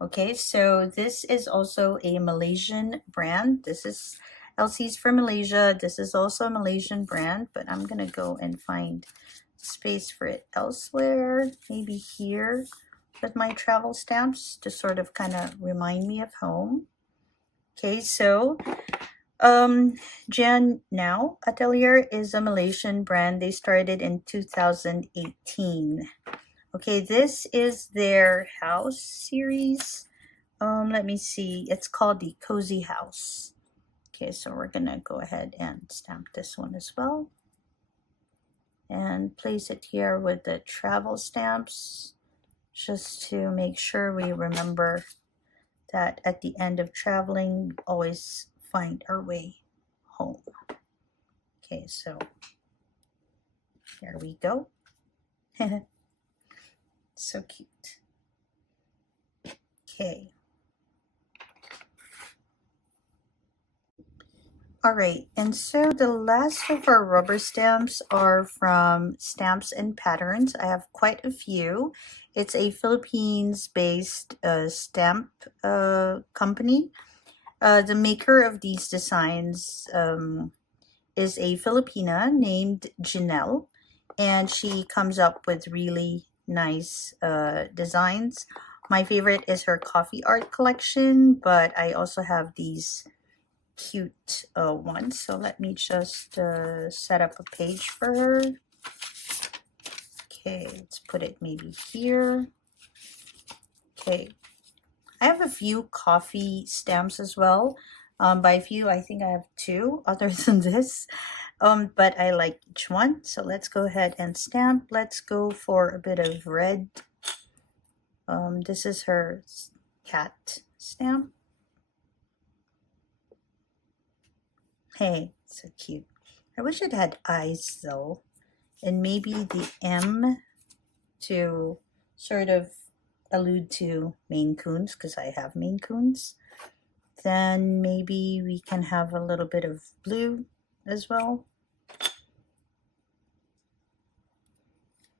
Okay, so this is also a Malaysian brand. This is Elsie's from Malaysia. This is also a Malaysian brand, but I'm gonna go and find space for it elsewhere. Maybe here with my travel stamps to sort of kind of remind me of home. Okay, so Jan Now Atelier is a Malaysian brand. They started in 2018. Okay, this is their house series. Let me see. It's called the Cozy House. Okay, so we're gonna go ahead and stamp this one as well. And place it here with the travel stamps, just to make sure we remember that at the end of traveling, we always find our way home. Okay, so there we go. So cute. Okay. All right, and so the last of our rubber stamps are from Stamps and Patterns. I have quite a few. It's a Philippines-based stamp company. The maker of these designs is a Filipina named Janelle, and she comes up with really nice designs. My favorite is her coffee art collection, but I also have these cute ones. So let me just set up a page for her. Okay, let's put it maybe here. Okay, I have a few coffee stamps as well. By a few, I think I have two other than this. But I like each one. So let's go ahead and stamp. Let's go for a bit of red. This is her cat stamp. Hey, so cute. I wish it had eyes though. And maybe the M to sort of allude to Maine Coons, because I have Maine Coons. Then maybe we can have a little bit of blue as well.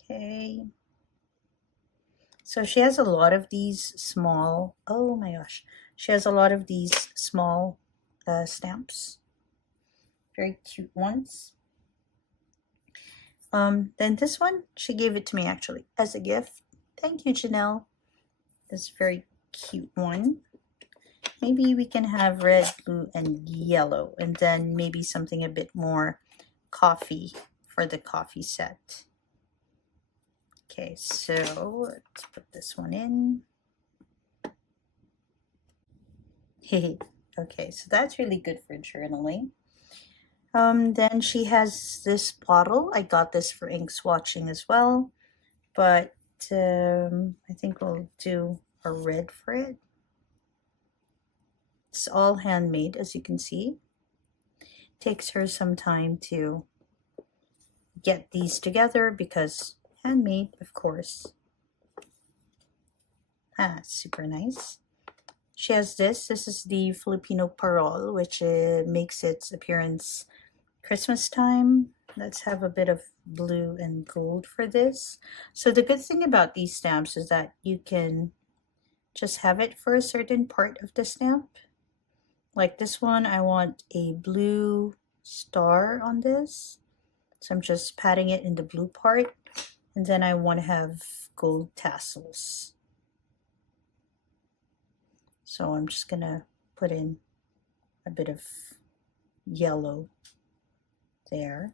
Okay. So she has a lot of these small, oh my gosh, she has a lot of these small stamps. Very cute ones. Then this one, she gave it to me actually as a gift. Thank you, Janelle. This very cute one. Maybe we can have red, blue, and yellow, and then maybe something a bit more coffee for the coffee set. Okay, so let's put this one in. Okay, so that's really good for journaling. Then she has this bottle. I got this for ink swatching as well, but I think we'll do a red for it. It's all handmade, as you can see. Takes her some time to get these together because handmade, of course. Super nice. She has this. This is the Filipino Parol, which makes its appearance Christmas time. Let's have a bit of blue and gold for this. So the good thing about these stamps is that you can just have it for a certain part of the stamp. Like this one, I want a blue star on this. So I'm just patting it in the blue part. And then I want to have gold tassels. So I'm just gonna put in a bit of yellow there.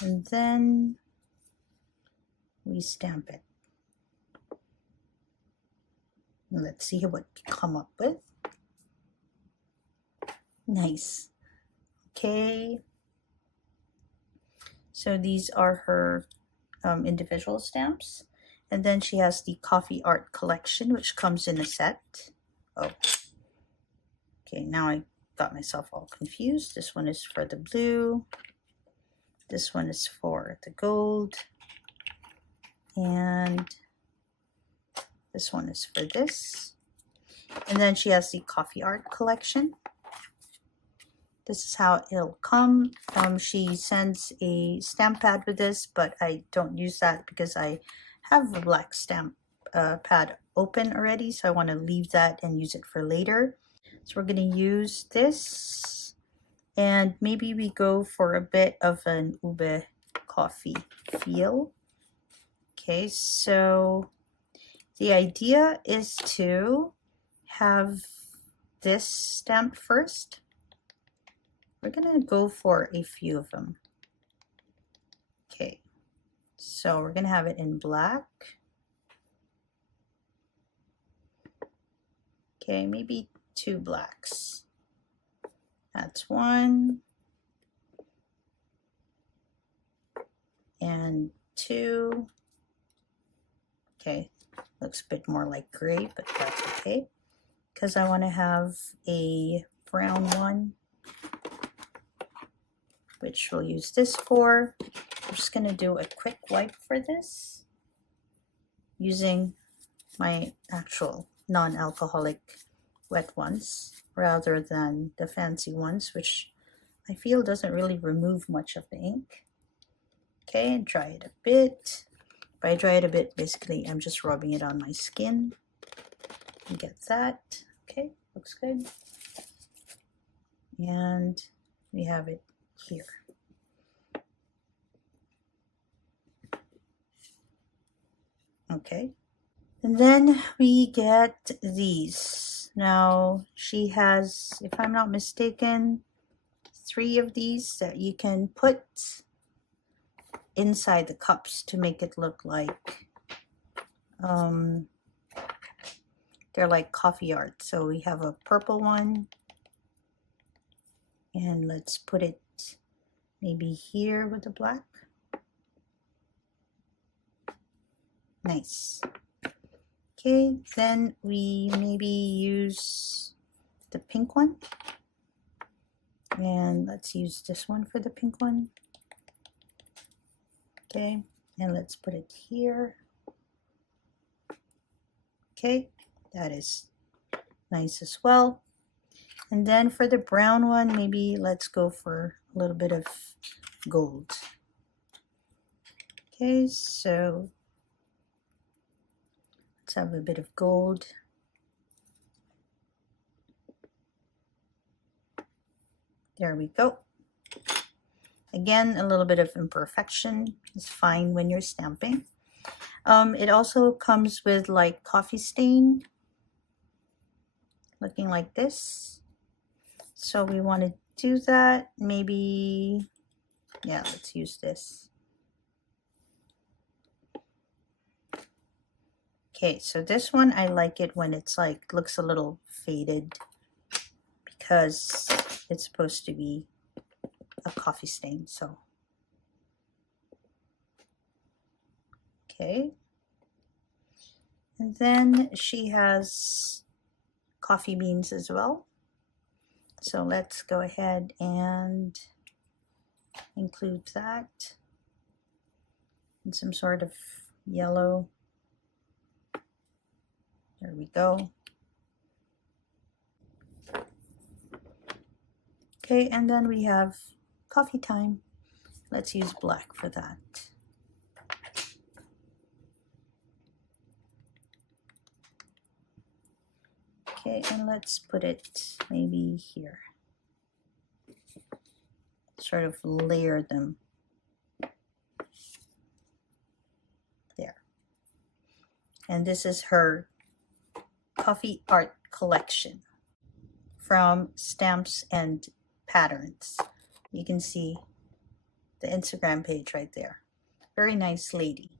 And then we stamp it. Let's see what we come up with. Nice. Okay. So these are her individual stamps. And then she has the coffee art collection, which comes in a set. Oh, okay, now I got myself all confused. This one is for the blue. This one is for the gold. And this one is for this. And then she has the coffee art collection. This is how it'll come. She sends a stamp pad with this, but I don't use that because I have a black stamp pad open already, so I want to leave that and use it for later. So we're going to use this, and maybe we go for a bit of an ube coffee feel. Okay, so the idea is to have this stamp first. We're gonna go for a few of them. Okay, so we're gonna have it in black. Okay, maybe 2 blacks. That's 1. And 2. Okay, looks a bit more like gray, but that's okay. Because I want to have a brown one, which we'll use this for. I'm just going to do a quick wipe for this using my actual non-alcoholic wet ones rather than the fancy ones, which I feel doesn't really remove much of the ink. Okay, dry it a bit. By dry it a bit, basically I'm just rubbing it on my skin. You get that. Okay, looks good. And we have it here. Okay, and then we get these. Now she has, if I'm not mistaken, 3 of these that you can put inside the cups to make it look like they're like coffee art. So we have a purple one, and let's put it maybe here with the black. Nice. Okay, then we maybe use the pink one, and let's use this one for the pink one. Okay, and let's put it here. Okay, that is nice as well. And then for the brown one, maybe let's go for a little bit of gold. Okay, so let's have a bit of gold. There we go. Again, a little bit of imperfection is fine when you're stamping. It also comes with like coffee stain, looking like this. So we want to do that. Maybe, yeah, let's use this. Okay, so this one, I like it when it's like, looks a little faded because it's supposed to be a coffee stain, so. Okay. And then she has coffee beans as well. So let's go ahead and include that in some sort of yellow. There we go. Okay, and then we have coffee time. Let's use black for that. Okay, and let's put it maybe here. Sort of layer them. There. And this is her coffee art collection from Stamps and Patterns. You can see the Instagram page right there. Very nice lady.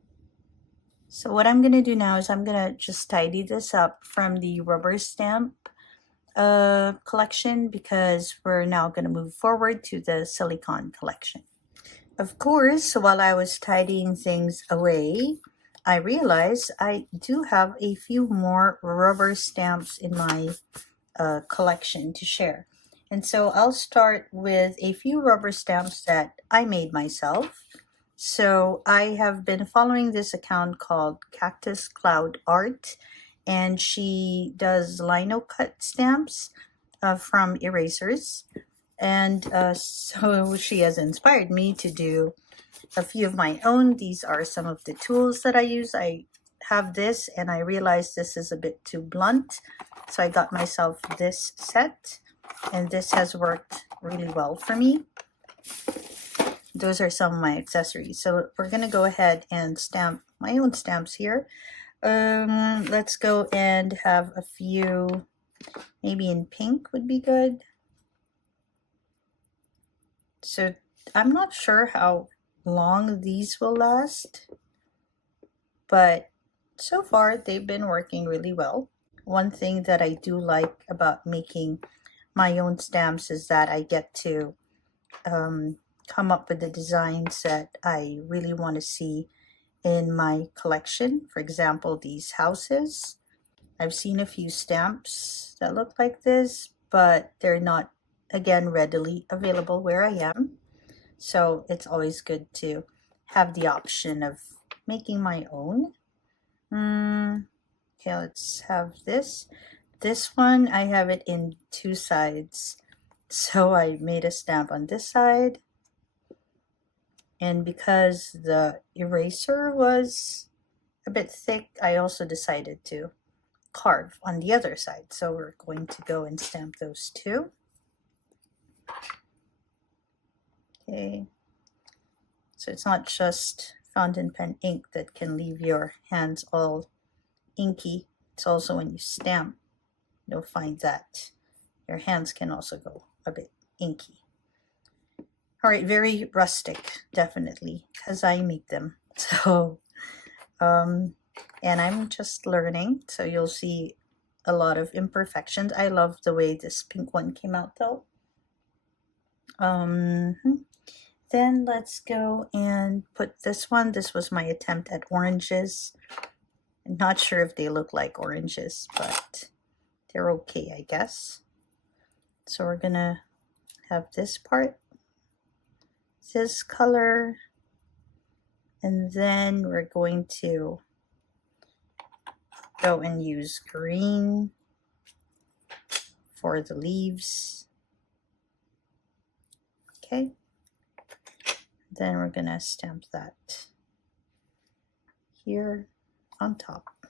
So what I'm gonna do now is I'm gonna just tidy this up from the rubber stamp collection, because we're now gonna move forward to the silicone collection. Of course, while I was tidying things away, I realized I do have a few more rubber stamps in my collection to share. And so I'll start with a few rubber stamps that I made myself. So I have been following this account called Cactus Cloud Art, and she does lino cut stamps from erasers. And so she has inspired me to do a few of my own. These are some of the tools that I use. I have this and I realized this is a bit too blunt, so I got myself this set, and this has worked really well for me. Those are some of my accessories. So we're gonna go ahead and stamp my own stamps here. Let's go and have a few, maybe in pink would be good. So I'm not sure how long these will last, but so far they've been working really well. One thing that I do like about making my own stamps is that I get to come up with the designs that I really want to see in my collection. For example, these houses. I've seen a few stamps that look like this, but they're not, again, readily available where I am. So it's always good to have the option of making my own. Okay, let's have this. This one, I have it in two sides. So I made a stamp on this side. And because the eraser was a bit thick, I also decided to carve on the other side. So we're going to go and stamp those two. Okay. So it's not just fountain pen ink that can leave your hands all inky. It's also when you stamp, you'll find that your hands can also go a bit inky. All right, very rustic, definitely, because I make them. So, and I'm just learning, so you'll see a lot of imperfections. I love the way this pink one came out, though. Then let's go and put this one. This was my attempt at oranges. I'm not sure if they look like oranges, but they're okay, I guess. So we're gonna have this part, this color, and then we're going to go and use green for the leaves. Okay, then we're gonna stamp that here on top.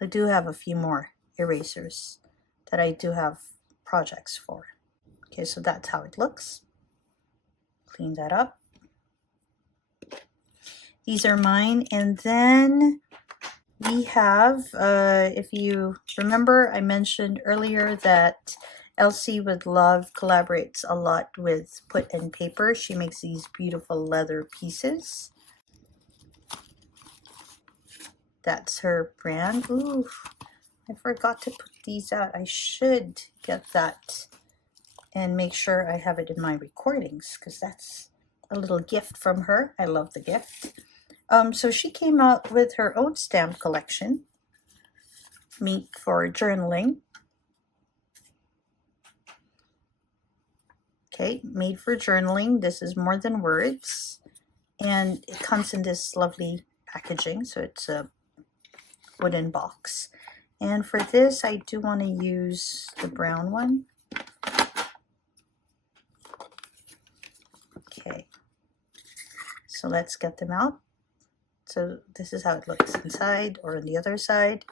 I do have a few more erasers that I do have projects for. Okay, so that's how it looks. Clean that up. These are mine, and then we have, if you remember, I mentioned earlier that Elsie with Love collaborates a lot with Put and Paper. She makes these beautiful leather pieces. That's her brand. Ooh, I forgot to put these out. I should get that and make sure I have it in my recordings, because that's a little gift from her. I love the gift. So she came out with her own stamp collection, made for journaling. Okay, made for journaling. This is more than words, and it comes in this lovely packaging. So it's a wooden box. And for this, I do want to use the brown one. Okay, so let's get them out. So this is how it looks inside or on the other side.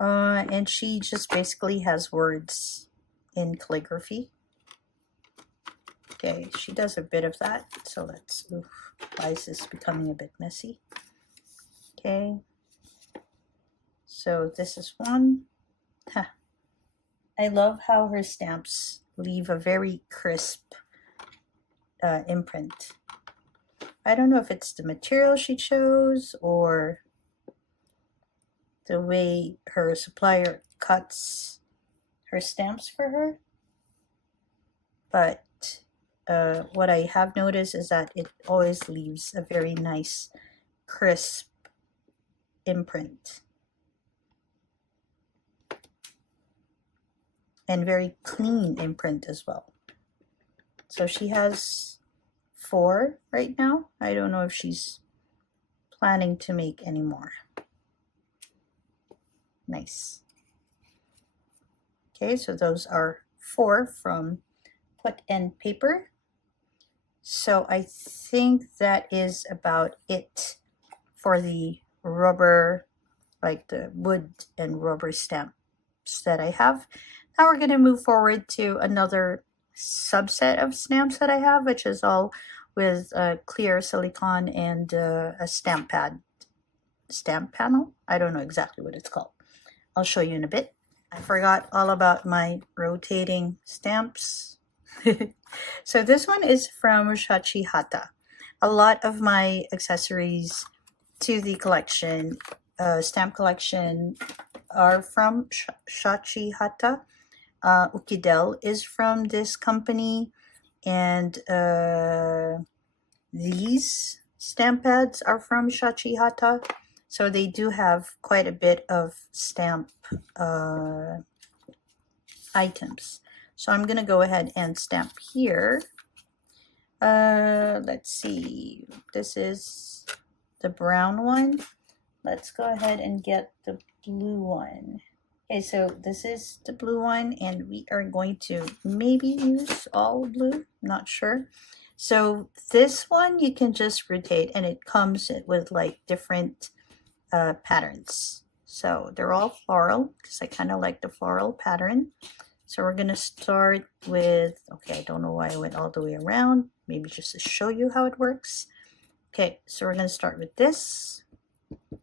And she just basically has words in calligraphy. Okay, she does a bit of that. So let's, oof, why is this becoming a bit messy? Okay, so this is one. Huh. I love how her stamps leave a very crisp imprint. I don't know if it's the material she chose or the way her supplier cuts her stamps for her, but what I have noticed is that it always leaves a very nice crisp imprint and very clean imprint as well. So she has 4 right now. I don't know if she's planning to make any more. Nice. Okay, so those are 4 from Put and Paper. So I think that is about it for the rubber, like the wood and rubber stamps that I have. Now we're going to move forward to another subset of stamps that I have, which is all with clear silicone and a stamp panel. I don't know exactly what it's called. I'll show you in a bit. I forgot all about my rotating stamps. So this one is from Shachi Hata. A lot of my accessories to the collection, stamp collection, are from Shachi Hata. Ukidel is from this company, and these stamp pads are from Shachi Hata. So they do have quite a bit of stamp items. So I'm going to go ahead and stamp here. Let's see. This is the brown one. Let's go ahead and get the blue one. Okay, so this is the blue one, and we are going to maybe use all blue, not sure. So this one you can just rotate, and it comes with like different patterns. So they're all floral because I kind of like the floral pattern. So we're going to start with, okay, I don't know why I went all the way around, maybe just to show you how it works. Okay, so we're going to start with this.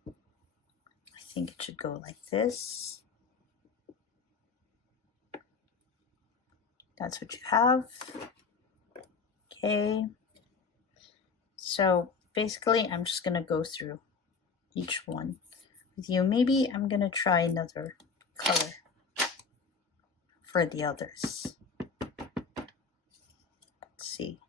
I think it should go like this. That's what you have. Okay, so basically I'm just going to go through each one with you. Maybe I'm going to try another color for the others. Let's see.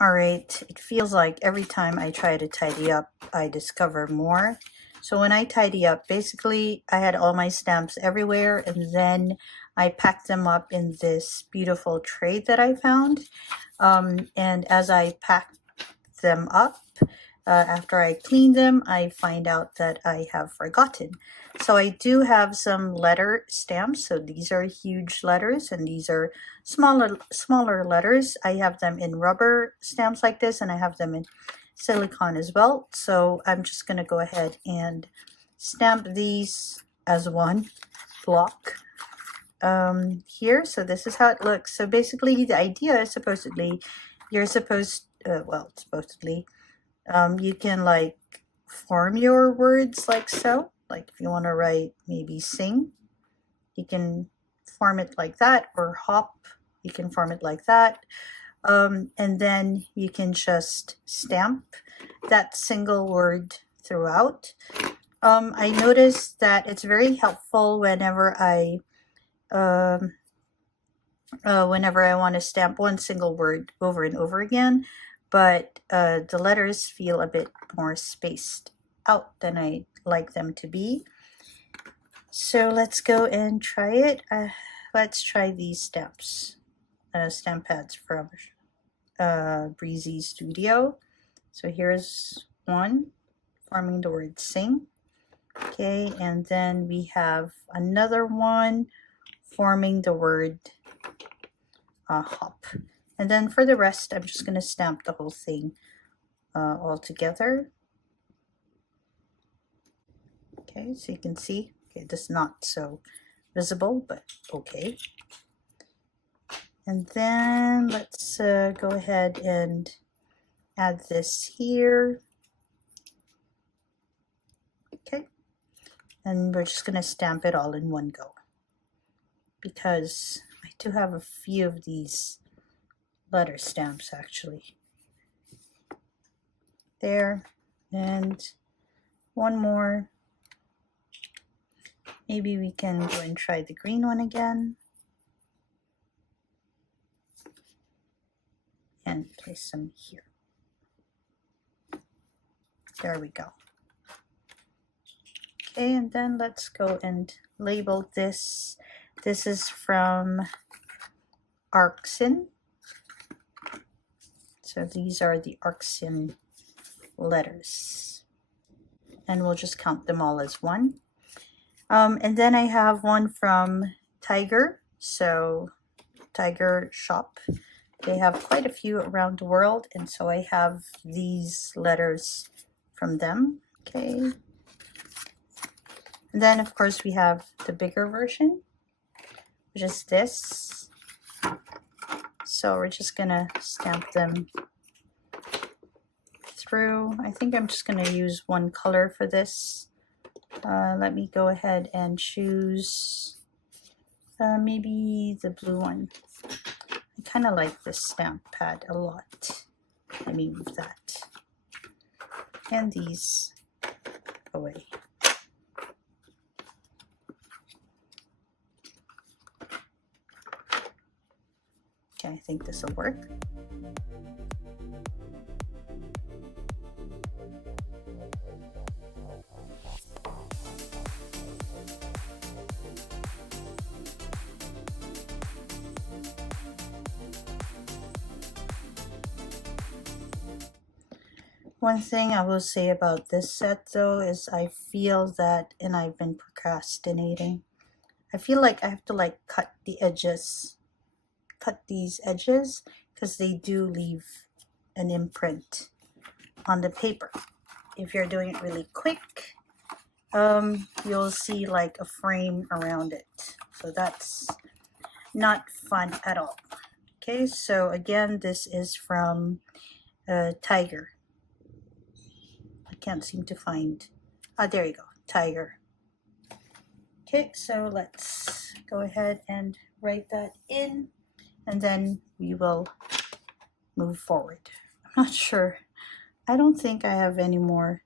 All right, it feels like every time I try to tidy up, I discover more. So when I tidy up, basically I had all my stamps everywhere, and then I packed them up in this beautiful tray that I found. And as I packed them up, after I clean them, I find out that I have forgotten. So I do have some letter stamps. So these are huge letters, and these are smaller letters. I have them in rubber stamps like this, and I have them in silicone as well. So I'm just going to go ahead and stamp these as one block here. So this is how it looks. So basically the idea is supposedly you're supposed supposedly you can like form your words like so. Like if you want to write maybe sing, you can form it like that, or hop, you can form it like that. And then you can just stamp that single word throughout. I noticed that it's very helpful whenever I want to stamp one single word over and over again, but the letters feel a bit more spaced out than I like them to be. So let's go and try it. Let's try these stamps, stamp pads from Breezy Studio. So here's one forming the word sing. Okay, and then we have another one forming the word hop. And then for the rest, I'm just going to stamp the whole thing all together. Okay, so you can see, okay, this is not so visible, but okay. And then let's go ahead and add this here. Okay, and we're just going to stamp it all in one go, because I do have a few of these letter stamps actually. There, and one more. Maybe we can go and try the green one again. And place them here. There we go. Okay, and then let's go and label this. This is from Arcsin. So these are the Arcsin letters. And we'll just count them all as one. And then I have one from Tiger. So Tiger Shop. They have quite a few around the world, and so I have these letters from them. Okay. And then of course we have the bigger version, which is this. So we're just gonna stamp them through. I think I'm just gonna use one color for this. Let me go ahead and choose maybe the blue one. I kind of like this stamp pad a lot. Let me move that. And these away. Okay, I think this will work. One thing I will say about this set though is I feel that, and I've been procrastinating, I feel like I have to like cut the edges, cut these edges, because they do leave an imprint on the paper. If you're doing it really quick, you'll see like a frame around it. So that's not fun at all. Okay, so again, this is from Tiger. I can't seem to find, there you go, Tiger. Okay, so let's go ahead and write that in, and then we will move forward. I'm not sure. I don't think I have any more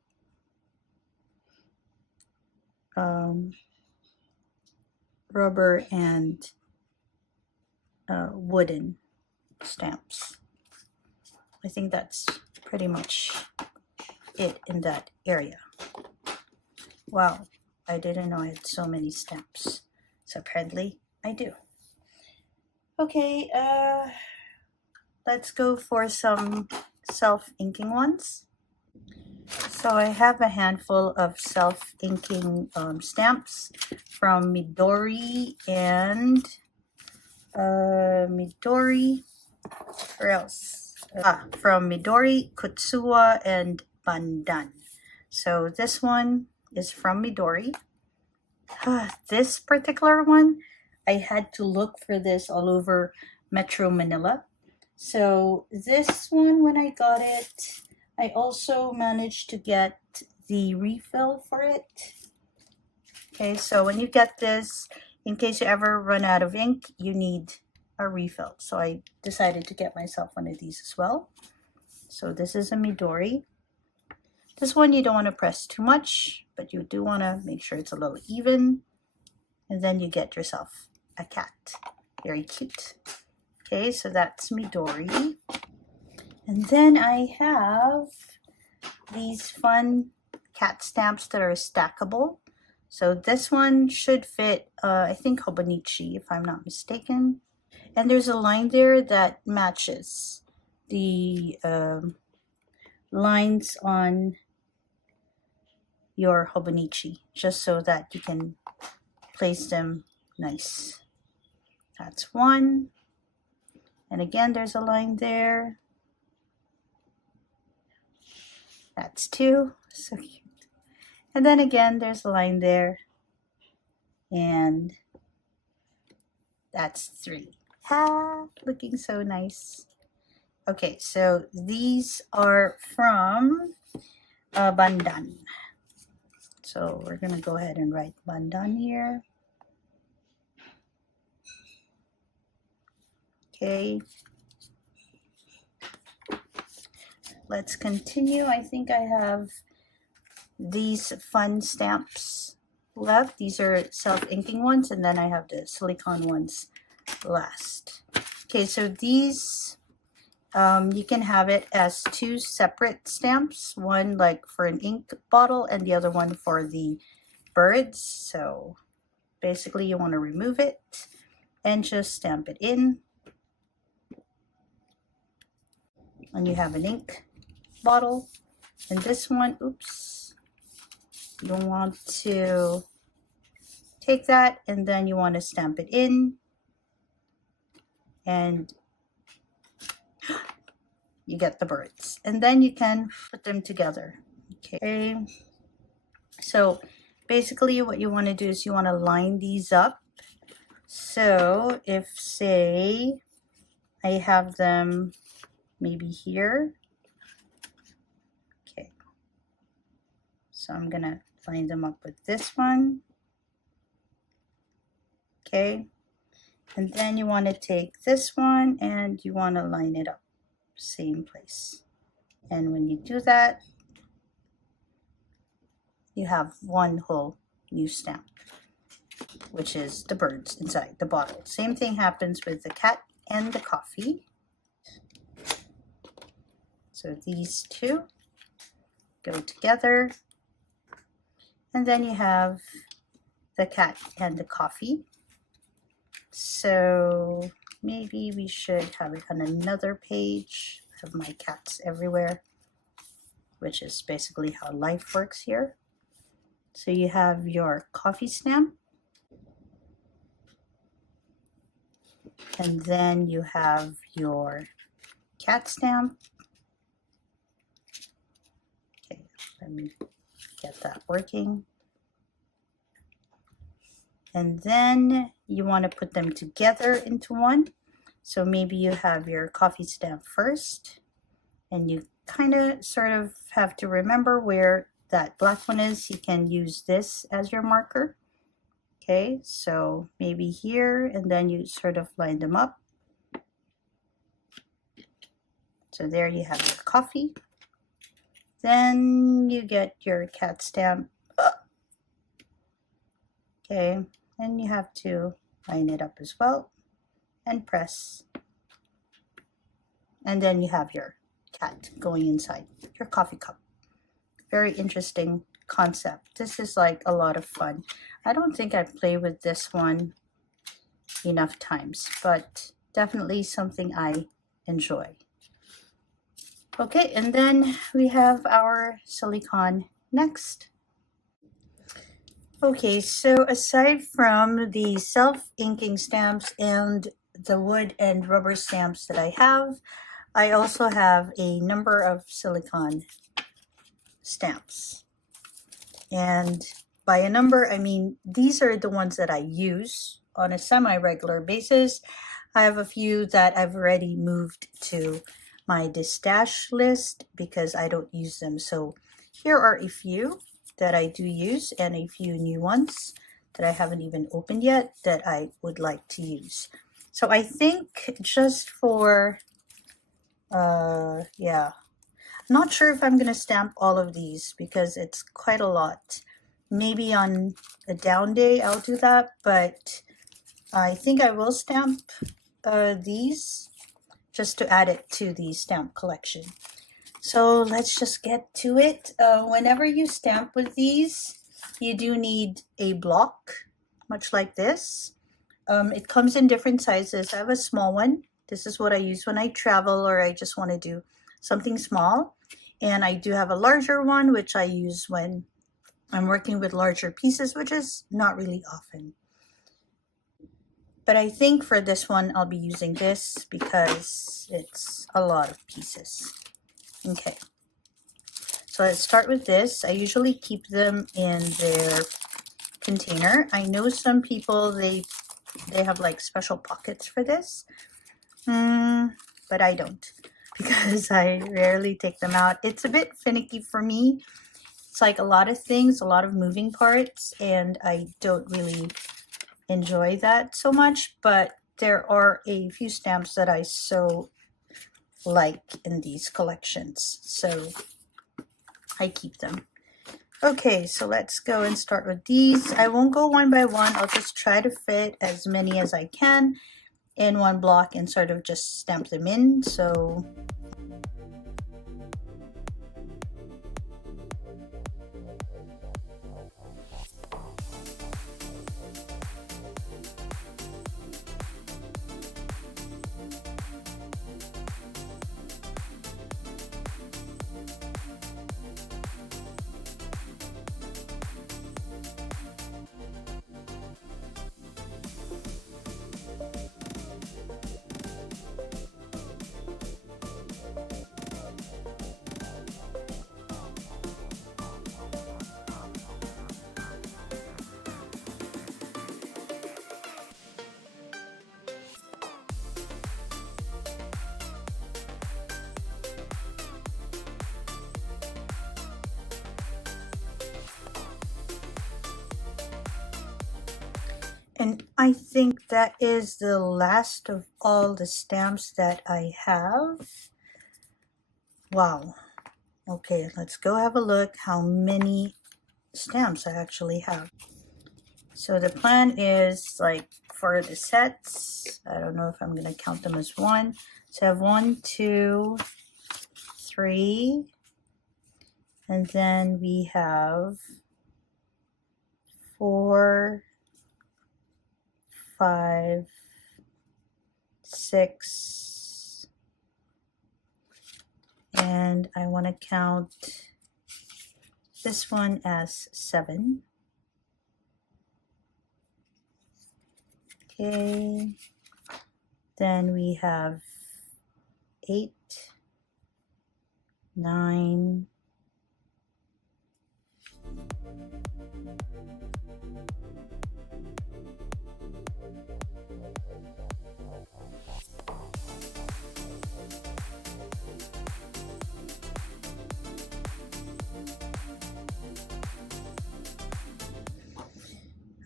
rubber and wooden stamps. I think that's pretty much it in that area. Wow, I didn't know I had so many stamps. So apparently I do. Okay, let's go for some self-inking ones. So I have a handful of self-inking stamps from Midori and where else? From Midori, Kutsuwa, and Bandan. So this one is from Midori. This particular one, I had to look for this all over Metro Manila. So this one, when I got it, I also managed to get the refill for it. Okay, so when you get this, in case you ever run out of ink, you need a refill. So I decided to get myself one of these as well. So this is a Midori. This one you don't want to press too much, but you do want to make sure it's a little even. And then you get yourself a cat. Very cute. Okay, so that's Midori. And then I have these fun cat stamps that are stackable. So this one should fit, I think, Hobonichi, if I'm not mistaken. And there's a line there that matches the lines on your Hobonichi, just so that you can place them nice. That's one. And again, there's a line there. That's 2. So cute. And then again, there's a line there. And that's 3. Ah, looking so nice. Okay, so these are from Bandan. So we're going to go ahead and write Bandan here. Okay. Let's continue. I think I have these fun stamps left. These are self-inking ones, and then I have the silicone ones last. Okay, so these you can have it as 2 separate stamps, one like for an ink bottle and the other one for the birds. So basically you want to remove it and just stamp it in, and you have an ink bottle. And this one, oops, you want to take that and then you want to stamp it in, and you get the birds, and then you can put them together. Okay, so basically what you want to do is you want to line these up. So if, say, I have them maybe here. Okay, so I'm gonna line them up with this one. Okay, and then you want to take this one and you want to line it up same place, and when you do that, you have one whole new stamp, which is the birds inside the bottle. Same thing happens with the cat and the coffee. So these 2 go together, and then you have the cat and the coffee. So maybe we should have it on another page. I have my cats everywhere, which is basically how life works here. So you have your coffee stamp, and then you have your cat stamp. Okay, let me get that working. And then you want to put them together into one. So maybe you have your coffee stamp first, and you kind of sort of have to remember where that black one is. You can use this as your marker. Okay, so maybe here, and then you sort of line them up. So there you have your coffee. Then you get your cat stamp. Okay, and you have to line it up as well and press. And then you have your cat going inside your coffee cup. Very interesting concept. This is like a lot of fun. I don't think I've played with this one enough times, but definitely something I enjoy. Okay, and then we have our silicone next. Okay, so aside from the self-inking stamps and the wood and rubber stamps that I have, I also have a number of silicone stamps. And by a number, I mean these are the ones that I use on a semi-regular basis. I have a few that I've already moved to my distash list because I don't use them. So here are a few that I do use and a few new ones that I haven't even opened yet that I would like to use. So I think just for, yeah, not sure if I'm going to stamp all of these because it's quite a lot. Maybe on a down day I'll do that, but I think I will stamp these just to add it to the stamp collection. So let's just get to it. Whenever you stamp with these, you do need a block, much like this. It comes in different sizes. I have a small one. This is what I use when I travel or I just want to do something small. And I do have a larger one, which I use when I'm working with larger pieces, which is not really often. But I think for this one, I'll be using this because it's a lot of pieces. Okay. So let's start with this. I usually keep them in their container. I know some people, they have like special pockets for this. But I don't because I rarely take them out. It's a bit finicky for me. It's like a lot of things, a lot of moving parts, and I don't really enjoy that so much, but there are a few stamps that I so like in these collections, so I keep them. Okay, so let's go and start with these. I won't go one by one. I'll just try to fit as many as I can in one block and sort of just stamp them in. So and I think that is the last of all the stamps that I have. Wow. Okay, let's go have a look how many stamps I actually have. So the plan is like for the sets, I don't know if I'm going to count them as one. So I have 1, 2, 3, and then we have 4, 5, 6, and I want to count this one as 7. Okay, then we have 8, 9,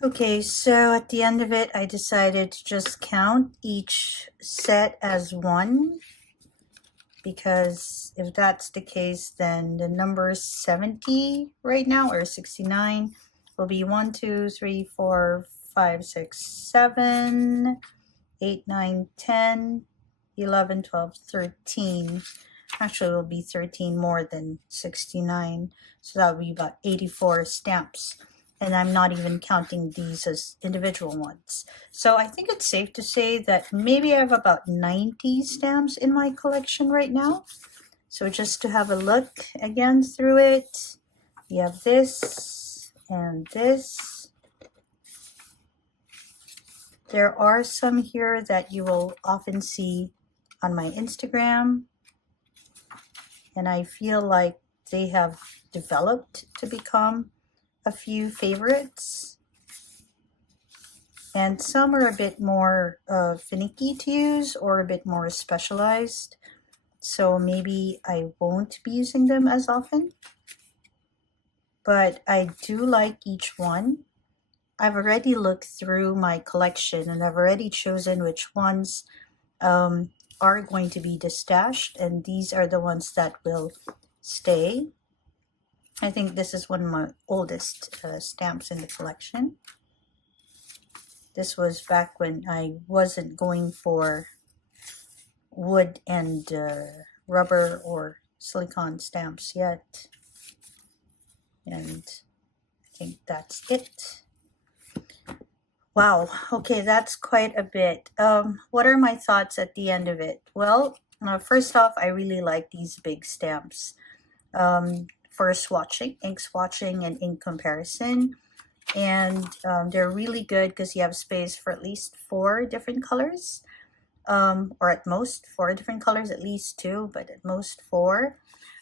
okay, so at the end of it, I decided to just count each set as 1, because if that's the case, then the number 70 right now, or 69, will be 1, 2, 3, 4, 5, 6, 7, 8, 9, 10, 11, 12, 13. Actually, it will be 13 more than 69, so that would be about 84 stamps. And I'm not even counting these as individual ones. So I think it's safe to say that maybe I have about 90 stamps in my collection right now. So just to have a look again through it, we have this and this. There are some here that you will often see on my Instagram, and I feel like they have developed to become a few favorites, and some are a bit more finicky to use or a bit more specialized, so maybe I won't be using them as often, but I do like each one. I've already looked through my collection and I've already chosen which ones are going to be destashed, and these are the ones that will stay. I think this is one of my oldest stamps in the collection. This was back when I wasn't going for wood and rubber or silicone stamps yet. And I think that's it. Wow, okay, that's quite a bit. What are my thoughts at the end of it? Well, first off, I really like these big stamps. For swatching, ink swatching, and ink comparison. and they're really good because you have space for at least 4 different colors, or at most 4 different colors, at least 2, but at most 4.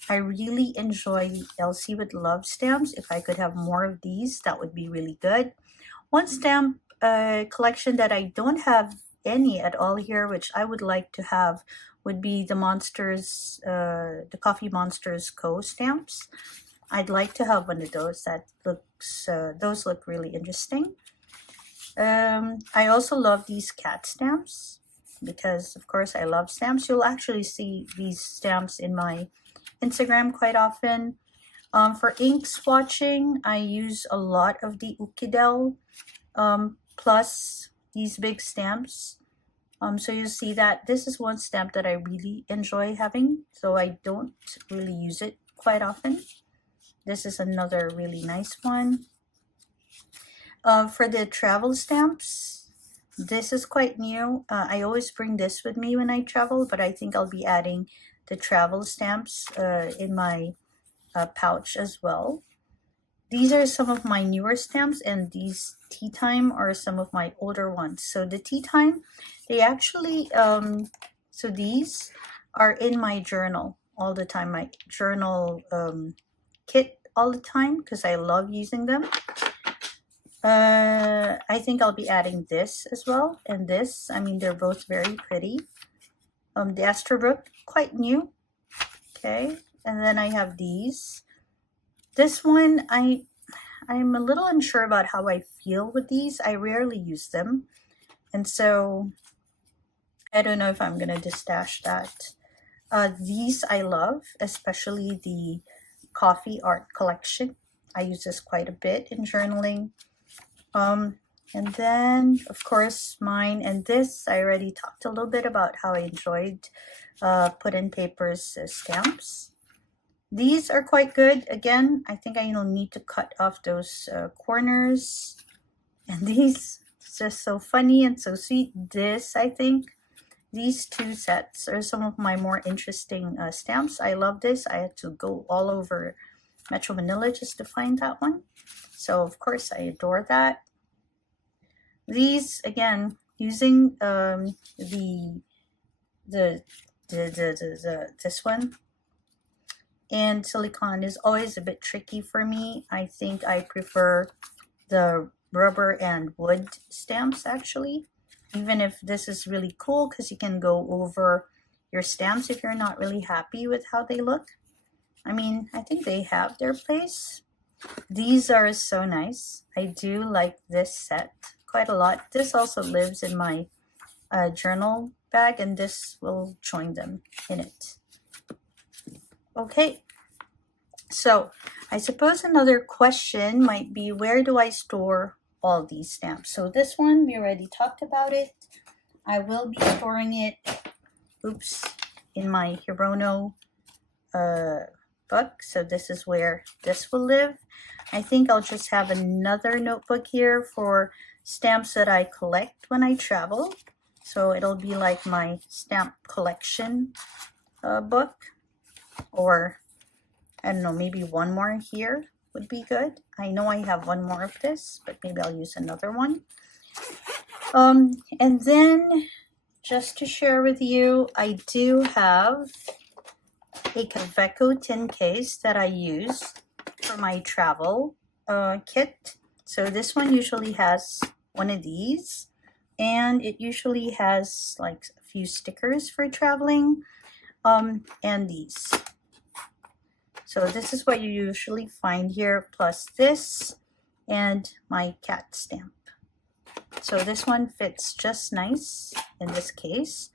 I really enjoy the Elsie with Love stamps. If I could have more of these, that would be really good. One stamp collection that I don't have any at all here, which I would like to have, would be the Monsters, the Coffee Monsters Co. stamps. I'd like to have one of those. That looks, those look really interesting. I also love these cat stamps because, of course, I love stamps. You'll actually see these stamps in my Instagram quite often. For ink swatching, I use a lot of the Ukidel plus these big stamps. So you see that this is one stamp that I really enjoy having, so I don't really use it quite often. This is another really nice one. For the travel stamps, this is quite new. I always bring this with me when I travel, but I think I'll be adding the travel stamps in my pouch as well. These are some of my newer stamps, and these Tea Time are some of my older ones. So the Tea Time, they actually, so these are in my journal all the time, my journal kit all the time, because I love using them. I think I'll be adding this as well, and this. I mean, they're both very pretty. The Esterbrook, quite new. Okay, and then I have these. This one, I'm a little unsure about how I feel with these. I rarely use them, and so I don't know if I'm gonna just stash that. These I love, especially the Coffee Art Collection. I use this quite a bit in journaling. And then, of course, mine, and this, I already talked a little bit about how I enjoyed Put in Paper's stamps. These are quite good. Again, I think I will need to cut off those corners. And these, it's just so funny and so sweet. This, I think, these 2 sets are some of my more interesting stamps. I love this. I had to go all over Metro Manila just to find that one. So, of course, I adore that. These, again, using this one and silicone is always a bit tricky for me. I think I prefer the rubber and wood stamps, actually, even if this is really cool because you can go over your stamps if you're not really happy with how they look. I mean, I think they have their place. These are so nice. I do like this set quite a lot. This also lives in my journal bag, and this will join them in it. Okay, so I suppose another question might be, where do I store all these stamps? So this one, we already talked about it. I will be storing it, in my Hirono book. So this is where this will live. I think I'll just have another notebook here for stamps that I collect when I travel. So it'll be like my stamp collection book, or I don't know, maybe one more here would be good. I know I have one more of this, but maybe I'll use another one. And then just to share with you, I do have a Kaveco tin case that I use for my travel kit. So this one usually has one of these, and it usually has like a few stickers for traveling, and these. So this is what you usually find here, plus this and my cat stamp. So this one fits just nice in this case.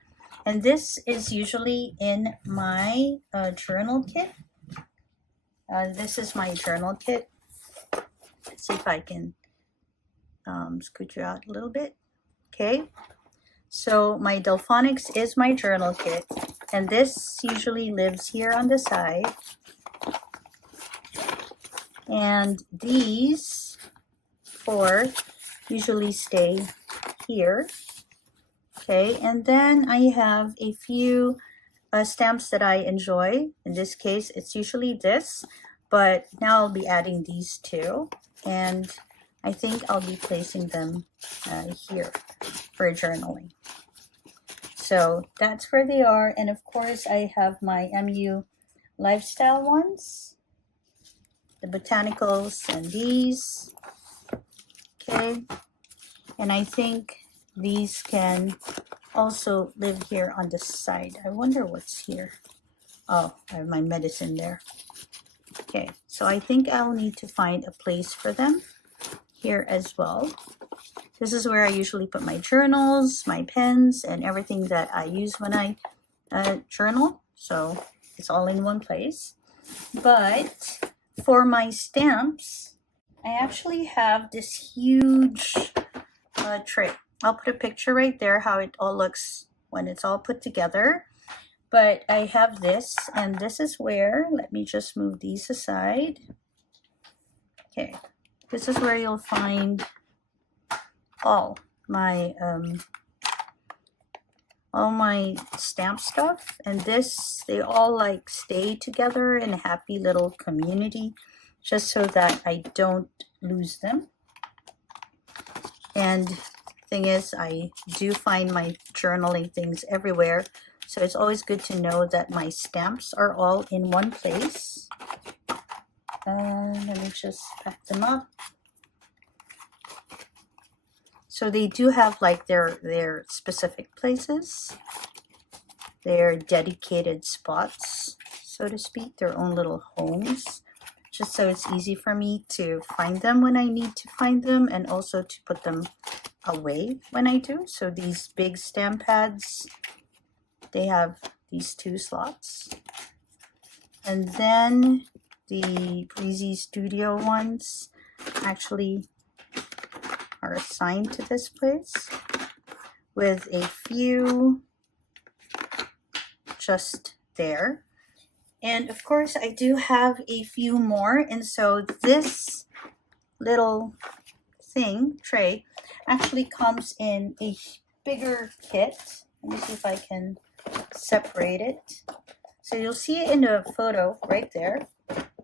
And this is usually in my journal kit. This is my journal kit. Let's see if I can scoot you out a little bit. Okay. So my Delphonics is my journal kit. And this usually lives here on the side. And these 4 usually stay here. Okay, and then I have a few stamps that I enjoy. In this case, it's usually this, but now I'll be adding these 2. And I think I'll be placing them here for journaling. So that's where they are. And of course, I have my MU lifestyle ones, the botanicals and these. Okay. And I think these can also live here on the side. I wonder what's here. Oh, I have my medicine there. Okay, so I think I'll need to find a place for them here as well. This is where I usually put my journals, my pens, and everything that I use when I journal. So it's all in one place. But for my stamps, I actually have this huge tray. I'll put a picture right there how it all looks when it's all put together. But I have this, and this is where, let me just move these aside. Okay, this is where you'll find all my stamp stuff, and this, they all like stay together in a happy little community, just so that I don't lose them. And thing is, I do find my journaling things everywhere, so it's always good to know that my stamps are all in one place. Let me just pack them up. So they do have like their specific places, their dedicated spots, so to speak, their own little homes, just so it's easy for me to find them when I need to find them, and also to put them away when I do. So these big stamp pads, they have these 2 slots. And then the Breezy Studio ones actually are assigned to this place, with a few just there. And of course, I do have a few more. And so this little thing, tray, actually comes in a bigger kit. Let me see if I can separate it. So you'll see it in the photo right there,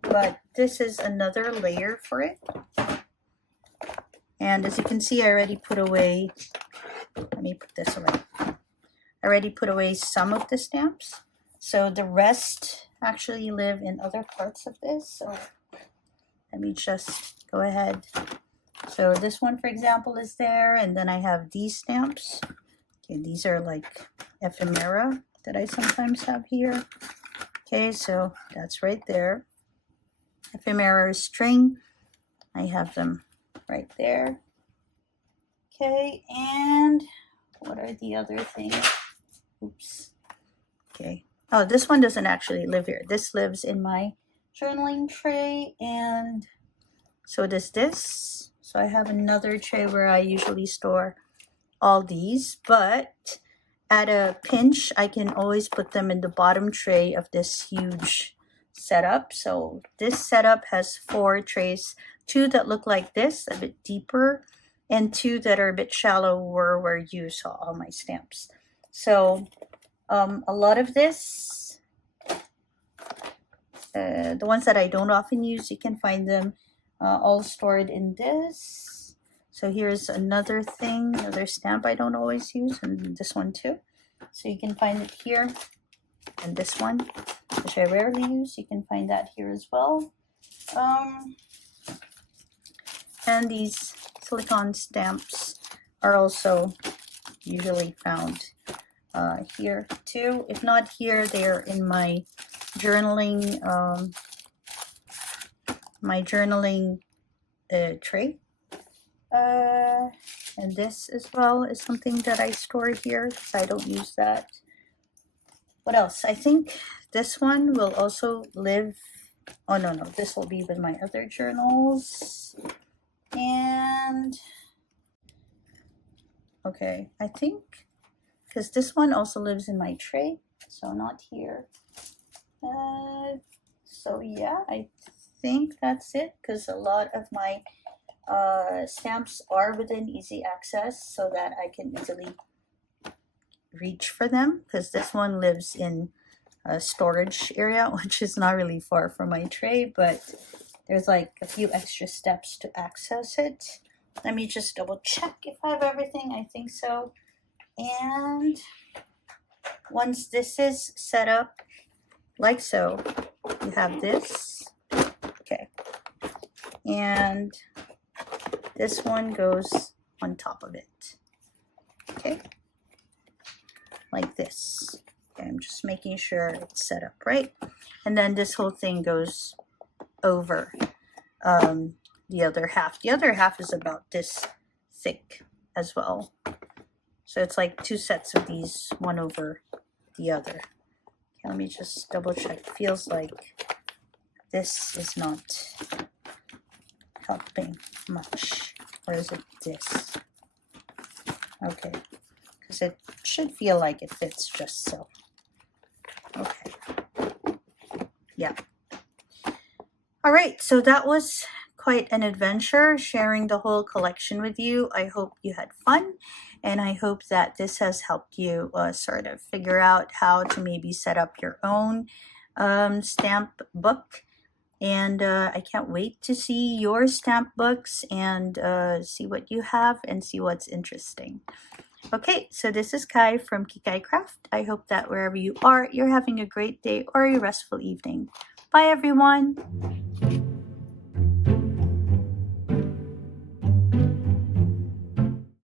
but this is another layer for it. And as you can see, I already put away, let me put this away. I already put away some of the stamps. So the rest actually live in other parts of this. So let me just go ahead. So this one, for example, is there. And then I have these stamps. Okay, these are like ephemera that I sometimes have here. Okay, so that's right there. Ephemera string. I have them right there. Okay, and what are the other things? Oops. Okay. Oh, this one doesn't actually live here. This lives in my journaling tray, and so does this. So I have another tray where I usually store all these, but at a pinch, I can always put them in the bottom tray of this huge setup. So this setup has 4 trays, 2 that look like this, a bit deeper, and 2 that are a bit shallower, where you saw all my stamps. So a lot of this, the ones that I don't often use, you can find them all stored in this. So here's another thing, another stamp I don't always use, and this one too. So you can find it here, and this one, which I rarely use, you can find that here as well. And these silicone stamps are also usually found here too. If not here, they're in my journaling tray. And this as well is something that I store here because I don't use that. What else? I think this one will also live. Oh no, this will be with my other journals. And okay, I think because this one also lives in my tray, so not here. So yeah, I think that's it, because a lot of my stamps are within easy access, so that I can easily reach for them, because this one lives in a storage area, which is not really far from my tray, but there's like a few extra steps to access it. Let me just double check if I have everything. I think so. And once this is set up like so, you have this. Okay. And this one goes on top of it. Okay. Like this. Okay, I'm just making sure it's set up right. And then this whole thing goes over the other half. The other half is about this thick as well. So it's like two sets of these, one over the other. Okay, let me just double check. Feels like this is not helping much. Or is it this? Okay, because it should feel like it fits just so. Okay. Yeah. All right, so that was quite an adventure sharing the whole collection with you. I hope you had fun, and I hope that this has helped you sort of figure out how to maybe set up your own stamp book. And I can't wait to see your stamp books and see what you have and see what's interesting. Okay, so this is Kai from Kikai Craft. I hope that wherever you are, you're having a great day or a restful evening. Bye, everyone.